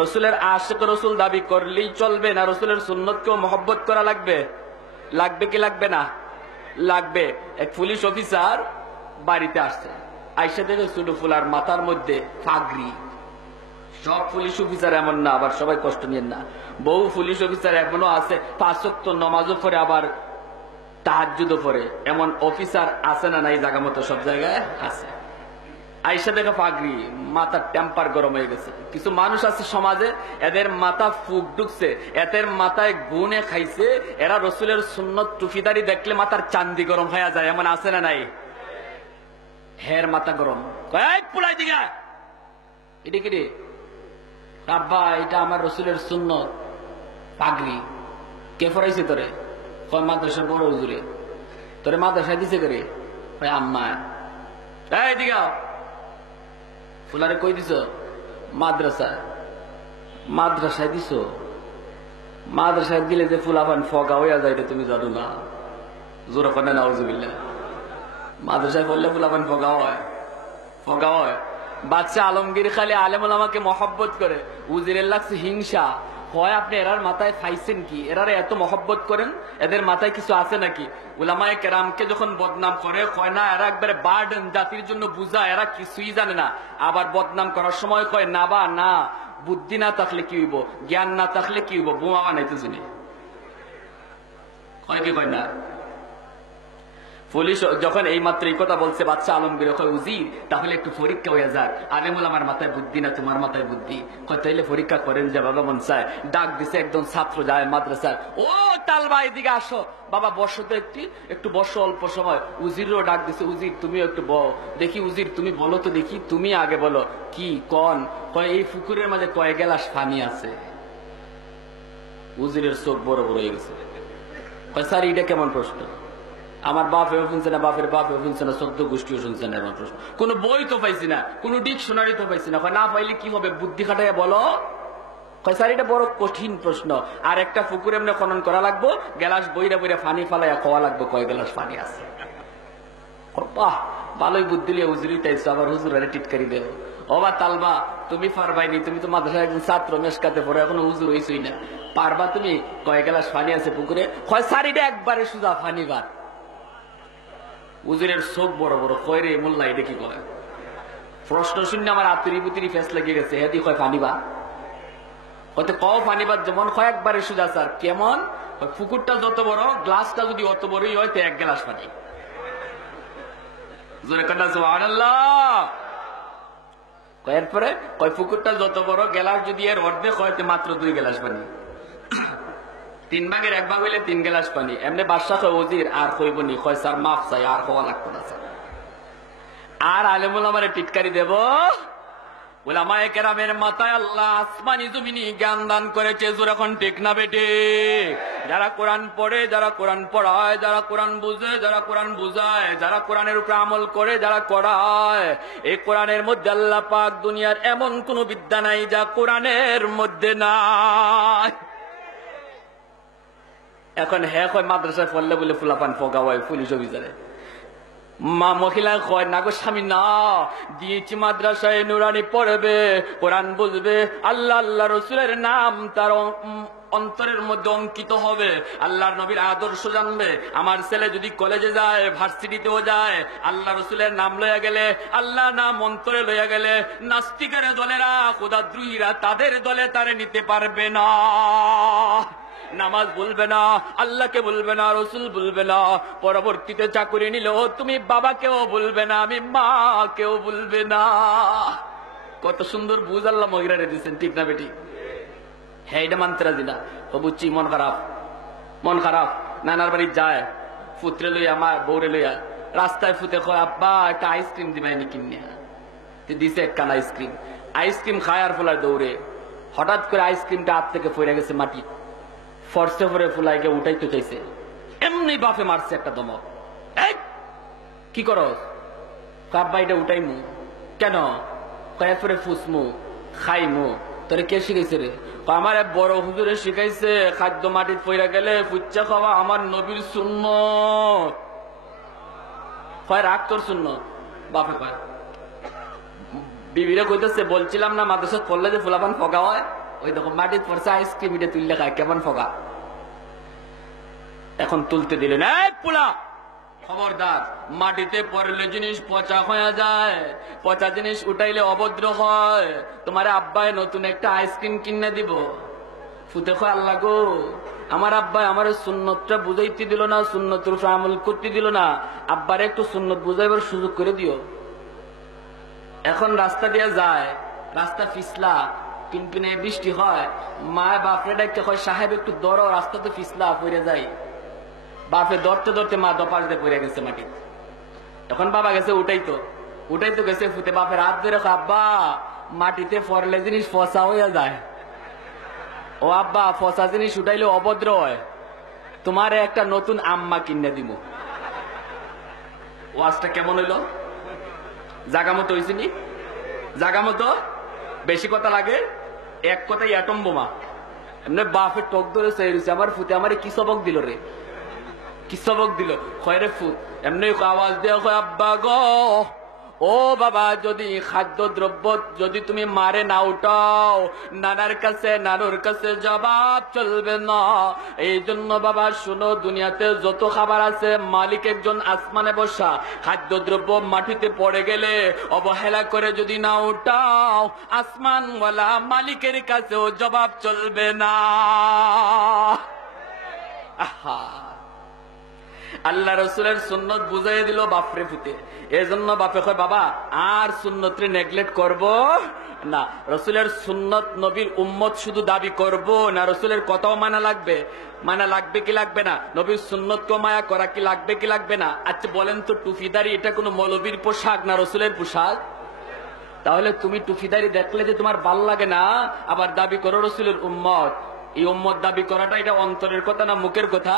রসুলের আশিক রসুল দাবি করলেই চলবে না, রসুলের সুন্নতকেও মহব্বত করা লাগবে। লাগবে কি লাগবে না? লাগবে। এক পুলিশ অফিসার বাড়িতে আসছে, আইসা দেখে ছোট ফুলার মাথার মধ্যে পাগড়ি। সব পুলিশ অফিসার এমন না, আবার সবাই কষ্ট নিয়েন না। বহু পুলিশ অফিসার এমনও আছে 5 ওয়াক্ত নামাজও পড়ে, আবার তাহাজ্জুদও পড়ে। এমন অফিসার আছে না নাই? জায়গা মতো সব জায়গায় আছে। আইসা দেখে পাগড়ি, মাথার টেম্পার গরম হয়ে গেছে। কিছু মানুষ আছে সমাজে, এদের মাথা ফুক ঢুকছে, এদের মাথায় গুনে খাইছে। এরা রসুলের সুন্নত টুফিদারি দেখলে মাথার চান্দি গরম হয়ে যায়, এমন আছে না নাই? হের মাথা গরম, পুলাই দিঘা। এটা কি রে? আব্বা এটা আমার রসুলের সুন্নত পাগড়ি। কে ফরাইছে তোরে? কয় মাদ্রাসার বড় হুজুরে। তোরে মাদ্রাসায় দিছে করে? কয় আম্মা। এই দিকে আও। ফুলারে কই দিছ? মাদ্রাসায়। মাদ্রাসায় দিছ? মাদ্রাসায় দিলে যে ফুলাফান ফগা হইয়া যায় তুমি জানো না? জোরে কনে নাউজুবিল্লাহ। মাদ্রাসায় পড়লে ফুলাফান ফগা হয়? ফগা হয়? বাচ্চা আলমগীর খালি আলেম ওলামাকে মহব্বত করে, উজিরের লাগছে হিংসা। হয় আপনি এরার মাথায় খাইছেন কি? এরারে এত মহব্বত করেন, এদের মাথায় কিছু আছে নাকি? উলামায়ে কেরামকে যখন বদনাম করে, কয় না এরা একবারে বার্ডেন, জাতির জন্য বুঝা, এরা কিছুই জানে না। আবার বদনাম করার সময় কয় না বা না, বুদ্ধি না থাকলে কি হইব, জ্ঞান না থাকলে কি হইব, বোমা বানাইতে শুনি। কয় কি কয় না? পুলিশ যখন এই মাত্র এই কথা বলছে, বাচ্চা আলমগীর কয় উজির তাহলে একটু পরীক্ষা হয়ে যাক, আলেমুল আমার মাথায় বুদ্ধি না তোমার মাথায় বুদ্ধি। কয় তাইলে পরীক্ষা করেন যে বাবা মন চায়। ডাক দিছে একজন ছাত্র যায় মাদ্রাসার, ও তালবা এদিকে আসো, বাবা বসো তো একটু বসো অল্প সময়। উজিরও ডাক দিছে, উজির তুমিও একটু বও দেখি। উজির তুমি বলো তো দেখি, তুমি আগে বলো কি কন? কয় এই পুকুরের মাঝে কয় গ্লাস পানি আছে? উজিরের চোখ বড় বড় হয়ে গেছে। কয় স্যার এটা কেমন প্রশ্ন? আমার বাপেও শুনছে না, বাপের বাপেও শুনছে না, 14 গোষ্ঠীও শুনছে না এমন প্রশ্ন। কোন বই তো পাইছি না, কোন ডিকশনারি তো পাইছি না। না পাইলে কি হবে, বুদ্ধি খাটাইয়া বলো। স্যার এটা বড় কঠিন প্রশ্ন। আর একটা পুকুরে এমনি খনন করা লাগবো, গ্লাস বইরা বইরা পানি ফালাইয়া খাওয়া লাগবো, কয় গ্লাস পানি আছে। বাহ, ভালোই বুদ্ধি লিয়ে হুজুরি চাইছো, আবার হুজুর টিটকারি দেব। ওবা তালবা তুমি পারবাইনি, তুমি তো মাদ্রাসায় একজন ছাত্র, মেশকাতে পড়ে, এখনো হুজুর হইছই না, পারবা তুমি? কয় গ্লাস পানি আছে পুকুরে? কয় স্যার এটা একবারে সুজা পানি বার। উজিরের চোখ বড় বড়, কয় রে মোল্লা এটা কি করে? প্রশ্ন শূন্য আমার আতুরি বুতিরি ফেস লেগে গেছে। হেদি কয় পানিবা? হয়তো কও পানিবার যেমন কয় একবারে সুজা। স্যার কেমন? পুকুরটা যত বড়, গ্লাসটা যদি অত বড়ই হয় তো 1 গ্লাস পানি। জোরে কান্না সুবহানাল্লাহ। কয়ের পরে কয় পুকুরটা যত বড়, গ্লাস যদি এর অর্ধেক হয় তো মাত্র 2 গ্লাস পানি। 3 ভাগের 1 ভাগ হইলে 3 গ্লাস পানি। এমনি বাদশা কয় উজির আর কইবনি, কয় স্যার মাফ চাই, আর হওয়া লাগতো না স্যার। আর আলেমুল আমারে টিটকারি দেব? উলামায়ে কেরামের মাথায় আল্লাহ আসমানি জমিনি জ্ঞান দান করেছে। জোরে এখন ঠিক না বেটে? যারা কোরআন পড়ে, যারা কোরআন পড়ায়, যারা কোরআন বুঝে, যারা কোরআন বুঝায়, যারা কোরআনের উপরে আমল করে, যারা করায়, এই কোরআনের মধ্যে আল্লাহ পাক দুনিয়ার এমন কোন বিদ্যা নাই যা কোরআনের মধ্যে নাই। এখন হ্যাঁ কয় মাদ্রাসায় পড়লে বলে ফুলাপান ফগা হয় পুলিশ অফিসারে। মা মহিলা কয় না গো স্বামী না, দিয়েছি মাদ্রাসায় নুরানি পড়বে, কোরআন বুঝবে, আল্লাহ আল্লাহ রসুলের নাম তার অন্তরের মধ্যে অঙ্কিত হবে, আল্লাহর নবীর আদর্শ জানবে। আমার ছেলে যদি কলেজে যায়, ভার্সিটিতেও যায়, আল্লাহ রসুলের নাম লইয়া গেলে, আল্লাহ নাম অন্তরে লইয়া গেলে, নাস্তিকের দলেরা, খোদাদ্রোহীরা তাদের দলে তারে নিতে পারবে না। নামাজ বলবে না, আল্লাহকে বলবে না, রসুল বলবে না। পরবর্তীতে চাকুরি নিলেও তুমি বাবাকেও বলবে না, আমি মাকেও বলবে না। কত সুন্দর বুঝ আল্লাহ মহিলারে দিচ্ছেন, ঠিক না বেটি? হ্যাঁ এটা মানতে রাজি না। ও বুঝছি মন খারাপ, মন খারাপ। নানার বাড়ি যায়, ফুতরে লইয়া, মা বৌরে লইয়া, রাস্তায় ফুতে কয় আব্বা একটা আইসক্রিম দিবাইনি কিনিয়া। দিছে এক কান আইসক্রিম। আইসক্রিম খায় আর ফুলার দৌড়ে। হঠাৎ করে আইসক্রিমটা হাত থেকে পড়ে গেছে মাটি। ফর্সে ফরে ফুলাইকে উঠাইতে চাইছে, এমনি বাপে মারছে একটা দমক। কি করো? আব্বা এটা উঠাইমু। কেন? কয়েক পরে ফুসমু, খাইমু। তোরে কে শিখাইছে রে? আমার বড় হুজুরে শিখাইছে, খাদ্য মাটির পইরা গেলে ফুচ্চা খাওয়া আমার নবীর সুন্নত। কয় রাগ তোর সুন্নত। বাপে কয়, বিবিরে কইতেছে বলছিলাম না মাদ্রাসা পড়লে যে ফুলাপান ফগা হয়, ওই দেখো মাটির পড়ছে আইসক্রিম এটা তুললে খায়, কেমন ফগা। এখন তুলতে দিলেন, এই পোলা খবরদার, মাটিতে পড়লে জিনিস পচা হয়ে যায়, পচা জিনিস উঠাইলে অভদ্র হয়। তোমার আব্বাই নতুন একটা আইসক্রিম কিনে দিব। ফুতে কয় আল্লাহ গো, আমার আব্বাই আমার সুন্নতটা বুঝাইতে দিল না, সুন্নতের উপর আমল করতে দিল না, আব্বারে একটু সুন্নত বুঝাইবার সুযোগ করে দিও। এখন রাস্তা দিয়ে যায়, রাস্তা পিছলা, পিনপিনে বৃষ্টি হয়, মা বাপরে ডাকতে হয় সাহেব একটু দরো, রাস্তা তো পিছলা, পড়ে যাই। বাপে ধরতে ধরতে মা দপাস দিয়ে পড়ে গেছে মাটি। এখন বাবা গেছে উঠাইতো গেছে ফুতে, বাপের হাত ধরে আব্বা মাটিতে পড়লে জিনিস ফসা হইয়া যায়। ও আব্বা, ফসা জিনিস উঠাইলে অভদ্র হয়, তোমার একটা নতুন আম্মা কিনে দিব। ওয়াজটা কেমন হইল? জাগা মতো হয়েছে নি? জাগা মতো? বেশি কথা লাগে? এক কথাই অ্যাটম বোমা। এমনি বাপের টক ধরে চেয়েছে আমার ফুতে আমার কি সবক দিল রে, কি সবক দিল? খয়রে ফুত এমনি আওয়াজ দেওয়া হয়, আব্বা গো, ও বাবা, যদি খাদ্য দ্রব্য যদি তুমি মারে না উঠাও, নানার কাছে নানুর কাছে জবাব চলবে না। এই জন্য বাবা শুনো, দুনিয়াতে যত খাবার আছে মালিক একজন আসমানে বসা, খাদ্য দ্রব্য মাটিতে পড়ে গেলে অবহেলা করে যদি না উঠাও, আসমানওয়ালা মালিকের কাছেও জবাব চলবে না। আহা, আল্লাহ রসুলের সুন্নত বুঝাই দিল বাপরে ফুতে। এজন্য বাপে কয়, বাবা আর সুন্নতরে নেগলেক্ট করব না। রসুলের সুন্নত নবীর উম্মত শুধু দাবি করব না, রসুলের কথাও মানা লাগবে। মানা লাগবে কি লাগবে না? নবীর সুন্নতকে মায়া করা কি লাগবে কি লাগবে না? আচ্ছা বলেন তো, টুপিদারি এটা কোনো মৌলবীর পোশাক না রসুলের পোশাক? তাহলে তুমি টুপিদারি দেখলে যে তোমার ভাল লাগে না, আবার দাবি করো রসুলের উম্মত। এই উম্মত দাবি করাটা এটা অন্তরের কথা না মুখের কথা?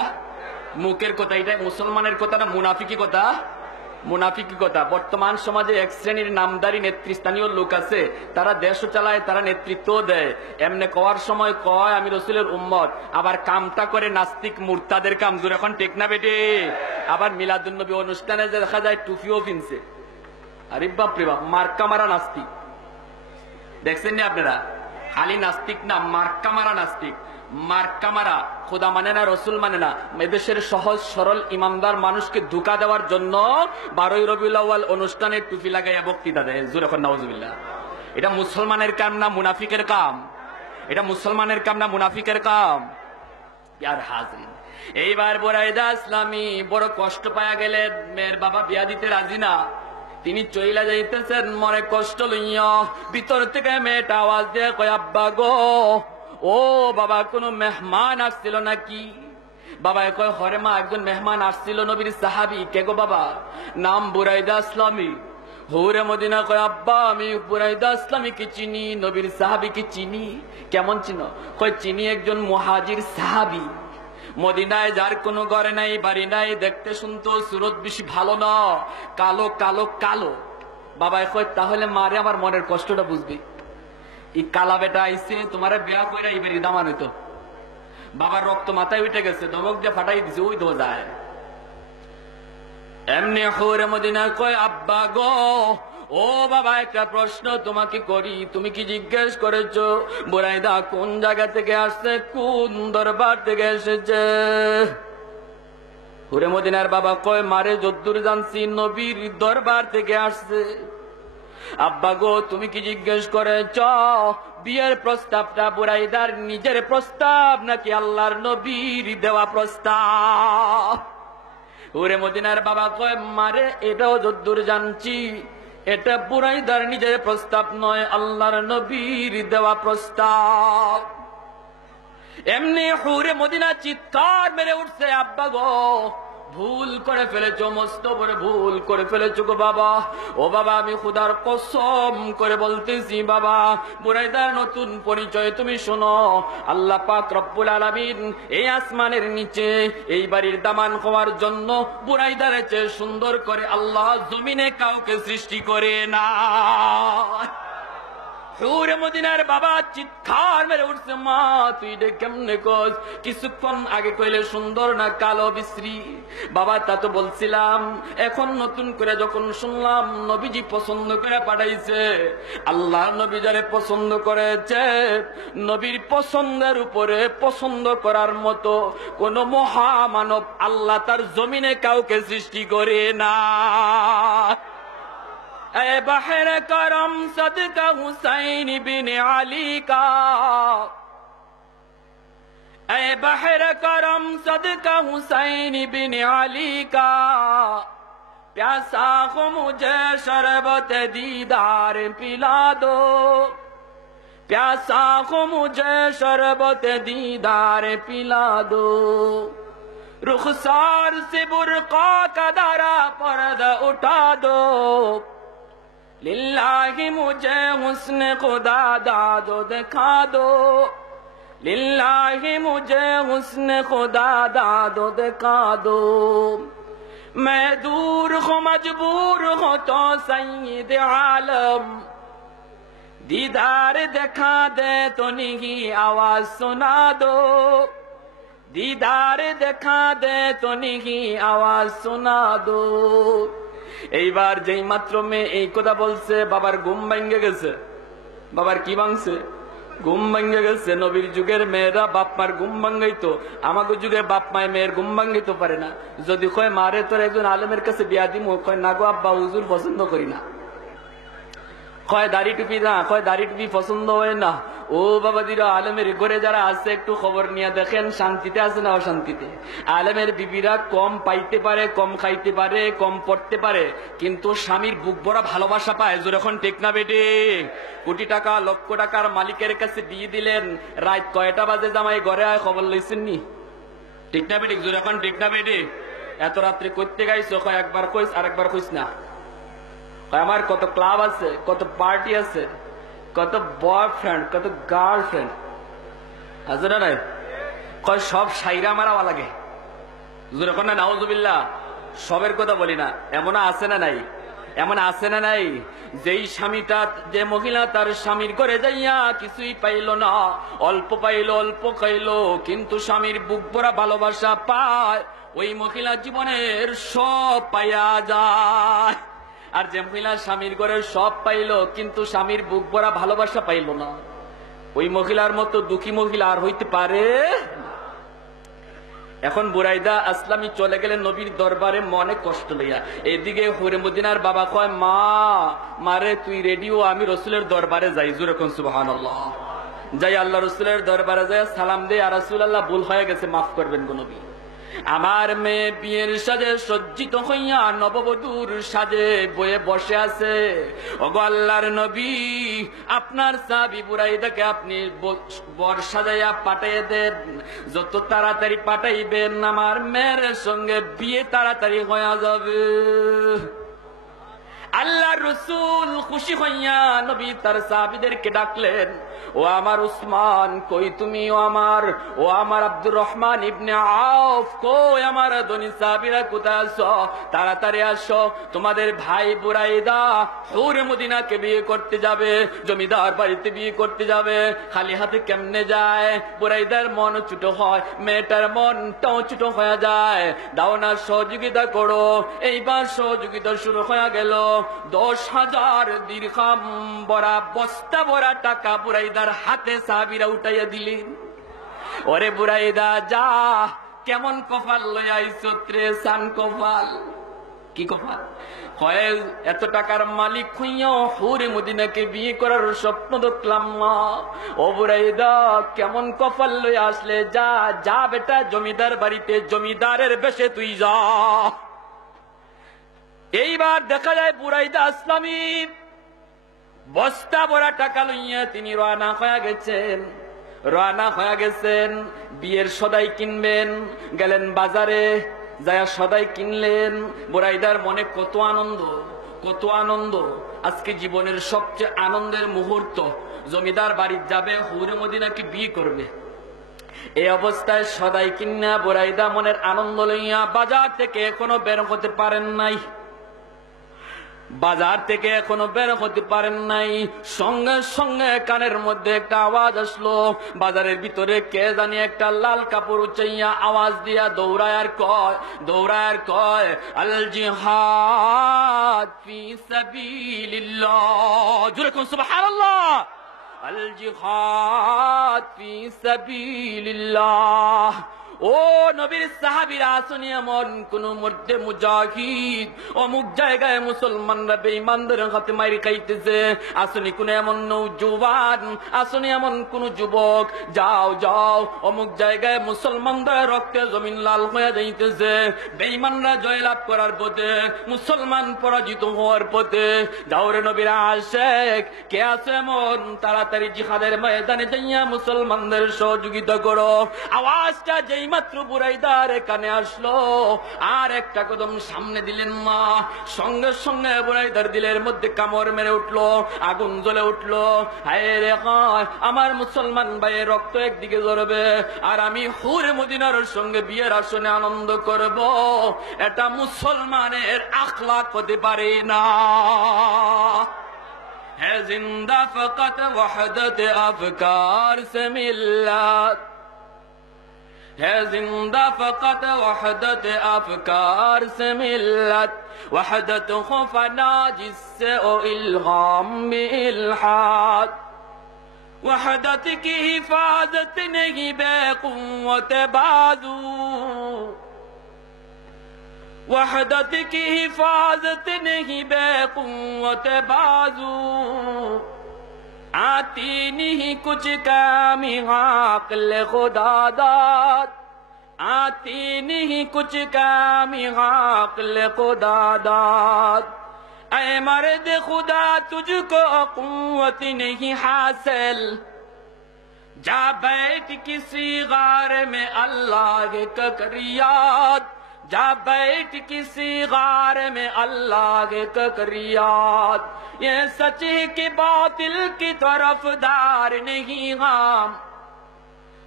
মুখের কথা। এটা মুসলমানের কথা না মুনাফিকি কথা? মুনাফিকি কথা। বর্তমান সমাজে এক শ্রেণীর নামদারি নেতৃস্থানীয় লোক আছে, তারা দেশও চালায়, তারা নেতৃত্ব দেয়। এমনি কওয়ার সময় কয় আমি রসুলের উম্মত, আবার কামটা করে নাস্তিক মুরতাদের কাম। জোর এখন টেক না বেটে? আবার মিলাদুন্নবী অনুষ্ঠানে দেখা যায় টুপিও কিনছে। আরে বাপ রে বাপ, মার্কা মারা নাস্তিক। দেখছেন না আপনারা? খালি নাস্তিক না, মার্কা মারা নাস্তিক। মার্কা মারা, খোদা মানে না, রসুল মানে না। এদেশের সহজ সরল ইমানদার মানুষকে ধোঁকা দেওয়ার জন্য 12ই রবিউল আউয়াল অনুষ্ঠানে টুপি লাগাইয়া বক্তৃতা দেয়। জোরে এখন নাউজুবিল্লাহ। এটা মুসলমানের কাম না মুনাফিকের কাম? এটা মুসলমানের কাম না মুনাফিকের কাম? ইয়ার হাজরিন, এইবার বুরাইদা ইসলামী বড় কষ্ট পায়া গেলে, মেয়ের বাবা বিয়া দিতে রাজি না। তিনি চইলা যাইতেছেন মনে কষ্ট লইয়া, ভিতর থেকে মেয়েটা আওয়াজ দিয়ে কয়, আব্বা গো, ও বাবা, কোন মেহমান আসছিল নাকি? বাবা কয়, হরে মা, একজন মেহমান আসছিল, নবীর সাহাবী। কে গো বাবা? নাম বুরাইদা ইসলামী। হুরে মদিনা কয়, আব্বা আমি বুরাইদা ইসলামীকে চিনি, নবীর সাহাবীকে চিনি। কেমন চিনো? কয়, চিনি, একজন মুহাজির সাহাবী। মদিনায় যার কোনো ঘরে নাই, বাড়ি নাই, দেখতে শুনতো সুরত বেশি ভালো না, কালো কালো কালো। বাবা কয়, তাহলে মারে আমার মনের কষ্টটা বুঝবি। এই কালা বেটা আইসে তোমার বিয়া কইরা এবার দামান হইতো। বাবার রক্ত মাথায় উঠে গেছে, ধমক দিয়ে ফাটাই দিছে, ওই তো যায়। এমনি হুরে মদিনা কয়, আব্বা গো, ও বাবা, একটা প্রশ্ন তোমাকে করি, তুমি কি জিজ্ঞেস করেছো বুরাইদা কোন জায়গা থেকে আসছে, কোন দরবার থেকে এসেছে? হুরে মদিনার বাবা কয়, মারে যদ্দুর জানছি নবীর দরবার থেকে আসছে। আব্বা গো, তুমি কি জিজ্ঞেস করেছ বিয়ের প্রস্তাবটা বুরাইদার নিজের প্রস্তাব নাকি আল্লাহর নবীর দেওয়া প্রস্তাব? ওরে মদিনার বাবা কয়, মারে এটাও যদ্দুর জানছি, এটা বুরাইদার নিজের প্রস্তাব নয়, আল্লাহর নবীর দেওয়া প্রস্তাব। এমনি হুরে মদিনা চিৎকার মেরে উঠছে, আব্বা গো, ভুল করে ফেলেছো, মস্ত বড় ভুল করে ফেলেছো গো বাবা। ও বাবা, আমি খুদার কসম করে বলতেছি বাবা, বুরাইদার নতুন পরিচয় তুমি শোনো। আল্লাহ পাক রব্বুল আলামিন এই আসমানের নিচে এই বাড়ির দামান হওয়ার জন্য বুরাইদার চেয়ে সুন্দর করে আল্লাহ জমিনে কাউকে সৃষ্টি করে না। হুরে মদিনার বাবা চিৎকার মেরে উঠছে, মা তুই রে কেমনে কস? কিছুক্ষণ আগে কইলে সুন্দর না কালো বিশ্রী। বাবা তা তো বলছিলাম, এখন নতুন করে যখন শুনলাম নবীজি পছন্দ করে পাঠাইছে, আল্লাহ নবী যারে পছন্দ করেছে, নবীর পছন্দের উপরে পছন্দ করার মতো কোন মহামানব আল্লাহ তার জমিনে কাউকে সৃষ্টি করে না। اے بحر کرم صدقہ حسین بن علی کا، اے بحر کرم صدقہ حسین بن علی کا، پیاسا ہو مجھے شربت دیدار پلا دو، پیاسا ہو مجھے شربت دیدار پلا دو، رخسار سے برقع کا دارا پردہ اٹھا دو، लिल्लाहि मुझे हुस्न खुदा दादो दिखा दो, लिल्लाहि मुझे हुस्न खुदा दादो दिखा दो। मैं दूर हो मजबूर हो तो सैयद आलम, दीदार दिखा दे तो नहीं आवाज सुना दो, दीदार दिखा दे तो नहीं आवाज सुना दो। এইবার যেই মাত্র মেয়ে এই কথা বলছে বাবার ঘুম ভেঙে গেছে। বাবার কি ভাঙছে? ঘুম ভেঙে গেছে। নবীর যুগের মেয়েরা বাপ মার ঘুম ভাঙাইতো, আমাকে যুগে বাপ মায় মেয়ের ঘুম ভাঙাইতে পারে না। যদি কয় মারে তোর একজন আলেমের কাছে বিয়া দিমু, কয় না গো আব্বা হুজুর পছন্দ করি না। কয় দাড়ি টুপি না, কয় দাড়ি টুপি পছন্দ হয় না। ও বাবা দিরা, আলেমের ঘরে যারা আছে একটু খবর নিয়ে দেখেন শান্তিতে আছে না অশান্তিতে। আলেমের বিবিরা কম পাইতে পারে, কম খাইতে পারে, কম পড়তে পারে, কিন্তু স্বামীর বুক ভরা ভালোবাসা পায়। যখন ঠিক না বেটে? কোটি টাকা লক্ষ টাকার মালিকের কাছে দিয়ে দিলেন, রাত কয়টা বাজে জামাই ঘরে আয় খবর লইছেন নি? ঠিক না বেটে? যখন ঠিক না বেটে? এত রাত্রে করতে গাইছো? কয় একবার কইস আর একবার কইস না। আমার কত ক্লাব আছে, কত পার্টি আছে, কত বয়ফ্রেন্ড, কত গার্লফ্রেন্ড আছে না নাই? কয় সব সাইরা মারাওয়া লাগে। যখন না নাউজুবিল্লাহ, সবের কথা বলি না, এমন আছে না নাই? এমন আছে না নাই? যেই স্বামীটা, যে মহিলা তার স্বামীর ঘরে যাইয়া কিছুই পাইল না, অল্প পাইল, অল্প খাইল, কিন্তু স্বামীর বুক ভরা ভালোবাসা পায়, ওই মহিলা জীবনের সব পাইয়া যায়। আর যে মহিলা স্বামীর ঘরে সব পাইল কিন্তু স্বামীর বুক ভরা ভালোবাসা পাইল না, ওই মহিলার মতো দুঃখী মহিলা আর হইতে পারে? এখন বুরাইদা আসলামী চলে গেলেন নবীর দরবারে মনে কষ্ট লইয়া। এদিকে হুরে মদিনার বাবা কয়, মা মারে তুই রেডিও, আমি রসুলের দরবারে যাই। জোরে কোন সুবহানাল্লাহ। যাই আল্লাহ রসুলের দরবারে যাই সালাম দে, আর রাসূলুল্লাহ ভুল হয়ে গেছে, মাফ করবেন গো নবী। আমার মেয়ে বিয়ের সাজে সজ্জিত হইয়া নববধূর সাজে বয়ে বসে আছে। ওগো আল্লাহর নবী, আপনার সাহাবী বুরাইদাকে আপনি বর সাজাইয়া পাঠিয়ে দেন। যত তাড়াতাড়ি পাঠাইবেন আমার মেয়ের সঙ্গে বিয়ে তাড়াতাড়ি হয়ে যাবে। আল্লাহ রসুল খুশি হইয়া নবী তার সাহাবীদেরকে ডাকলেন, ও আমার উসমান কই তুমি? ও আমার আব্দুর রহমান ইবনে আউফ কই? আমার ধনী সাহাবীরা কোথায় আছো? তাড়াতাড়ি আসো, তোমাদের ভাই বুরাইদা হুরে মদিনাকে বিয়ে করতে যাবে, জমিদার বাড়িতে বিয়ে করতে যাবে। খালি হাতে কেমনে যায়? বুরাইদার মন ছোট হয়, মেয়েটার মনটাও ছোট হয়ে যায়। দাও না সহযোগিতা করো। এইবার সহযোগিতা শুরু হয়ে গেল। 10,000 দিরহাম ভরা বস্তা ভরা টাকা বুরাইদার হাতে সাহাবীরা উঠাইয়া দিলেন। ওরে বুরাইদা যা, কেমন কপাল লইয়া আইছো রে, সান কপাল। কি কপাল? হয় এত টাকার মালিক হইয়া হুরে মদিনাকে বিয়ে করার স্বপ্ন দেখলাম না। ও বুরাইদা কেমন কপাল লইয়া আসলে, যা যা বেটা জমিদার বাড়িতে, জমিদারের বেশে তুই যা। এইবার দেখা যায় বুরাইদা আসলামী বস্তা ভরা টাকা লইয়া তিনি রওনা হয়ে গেছেন। বিয়ের সদাই কিনবেন। গেলেন বাজারে, যায়া সদাই কিনলেন। বুরাইদার মনে কত আনন্দ, কত আনন্দ। আজকে জীবনের সবচেয়ে আনন্দের মুহূর্ত, জমিদার বাড়ি যাবে, হুরে মদিনাকে বিয়ে করবে। এই অবস্থায় সদাই কিনা বুরাইদা মনের আনন্দ লইয়া বাজার থেকে এখনো বের হতে পারেন নাই। সঙ্গে সঙ্গে কানের মধ্যে একটা আওয়াজ আসলো। বাজারের ভিতরে কে জানি একটা লাল কাপড় উচাইয়া আওয়াজ দিয়া দৌড়ায় আর কয় আল জিহাদ ফি সাবিলিল্লাহ। জোরে কোন সুবহানাল্লাহ। আল জিহাদ ফি সাবিলিল্লাহ। ও নবীর সাহাবীরা আসুন, এমন কোন মধ্যে মুজাহিদ অমুক জায়গায় মুসলমানরা বেঈমানদের হাতে মাইর খাইতেছে। আসুন কোন এমন নওজোয়ান, আসুন এমন কোন যুবক, যাও যাও অমুক জায়গায় মুসলমানদের রক্তে জমিন লাল হয়ে যাইতেছে। বেঈমানরা জয়লাভ করার পথে, মুসলমান পরাজিত হওয়ার পথে। যাও রে নবীর আশিক, কে আছে এমন, তাড়াতাড়ি জিহাদের ময়দানে যাইয়া মুসলমানদের সহযোগিতা করো। আওয়াজটা যেই মাত্র বুরাইদার কানে আসলো আর একটা কদম সামনে দিলেন না, সঙ্গে সঙ্গে বুরাইদার দিলের মধ্যে কামড় মেরে উঠলো, আগুন জ্বলে উঠলো। হায় রে হায়, আমার মুসলমান ভাইয়ের রক্ত একদিকে ঝরবে আর আমি হুর মদিনার সঙ্গে বিয়ের আসনে আনন্দ করব, এটা মুসলমানের আখলাক হতে পারে না। है जिंदा फकत वहदत अफकार से मिल्लत, है जिंदा फकत वहदत अफकार से मिल्लत, वहदत हो फना जिससे ओ इल्हाम में इल्हाद, वहदत की हिफाजत नहीं बेकुव्वत बाजू, वहदत की हिफाजत नहीं बेकुव्वत बाजू, आती नहीं कुछ कामी अक्ल खुदा दाद, आती नहीं कुछ कामी अक्ल खुदा दाद। ऐ मर्द खुदा तुझको कुव्वत नहीं हासिल, जा बैठ किसी गार में अल्लाह का करियाद, जा बैठ किसी गार में अल्लाह का करियाद। ये सच है कि बातिल की तरफदार नहीं हम,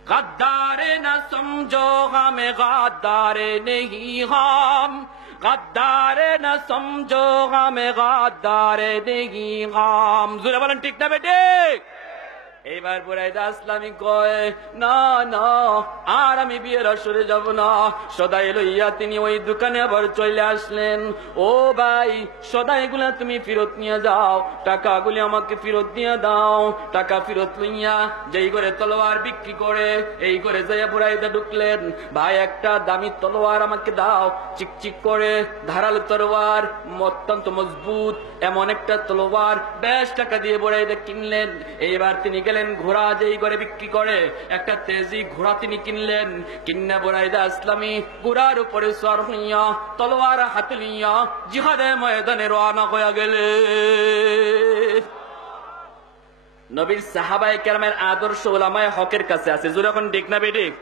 गद्दार न समझो हमें गद्दार नहीं हम, गद्दार न समझो हमें गद्दार नहीं हम। জোরে বলেন ঠিক না বেটে? এইবার বুরাইদা ইসলামী কয়, না না আর আমি বিয়ের আসরে যাব না। সদাই লইয়া তিনি ওই দোকানে আবার চলে আসলেন। ও ভাই, সদাইগুলা তুমি ফেরত নিয়ে যাও, টাকাগুলি আমাকে ফেরত দিয়ে দাও। টাকা ফেরত লইয়া যেই করে তলোয়ার বিক্রি করে এই করে যাইয়া বুরাইদা ঢুকলেন। ভাই একটা দামি তলোয়ার আমাকে দাও, চিকচিক করে ধারালো তলোয়ার, অত্যন্ত মজবুত এমন একটা তলোয়ার বেশ টাকা দিয়ে বুরাইদা কিনলেন। এইবার তিনি ঘোড়া যেই করে বিক্রি করে একটা তেজি ঘোড়া তিনি কিনলেন। কিন্না বুরাইদা ইসলামী ঘোড়ার উপরে সওয়ার হইয়া তলোয়ার হাতে লইয়া জিহাদের ময়দানে রওনা হয়ে গেলে। নবীর সাহাবায়ে কেরামের আদর্শ উলামায়ে হকের কাছে আছে, জোরে এখন ঠিক না বেঠিক?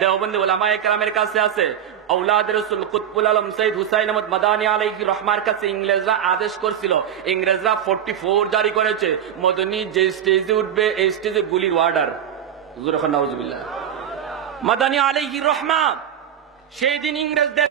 দেওবন্দি উলামায়ে কেরামের কাছে আছে। औलाद रसूल कुतुबुल आलम सैयद हुसैन अहमद मदानी आलैहि रहमाর কাছে ইংরেজরা আদেশ করেছিল, ইংরেজরা 44 জারি করেছে, মদনী যে স্টেজে উঠবে এই স্টেজে গুলির অর্ডার। হুজুর এখন নাউজুবিল্লাহ। মদানি আলাইহি রহমা সেই দিন ইংরেজদের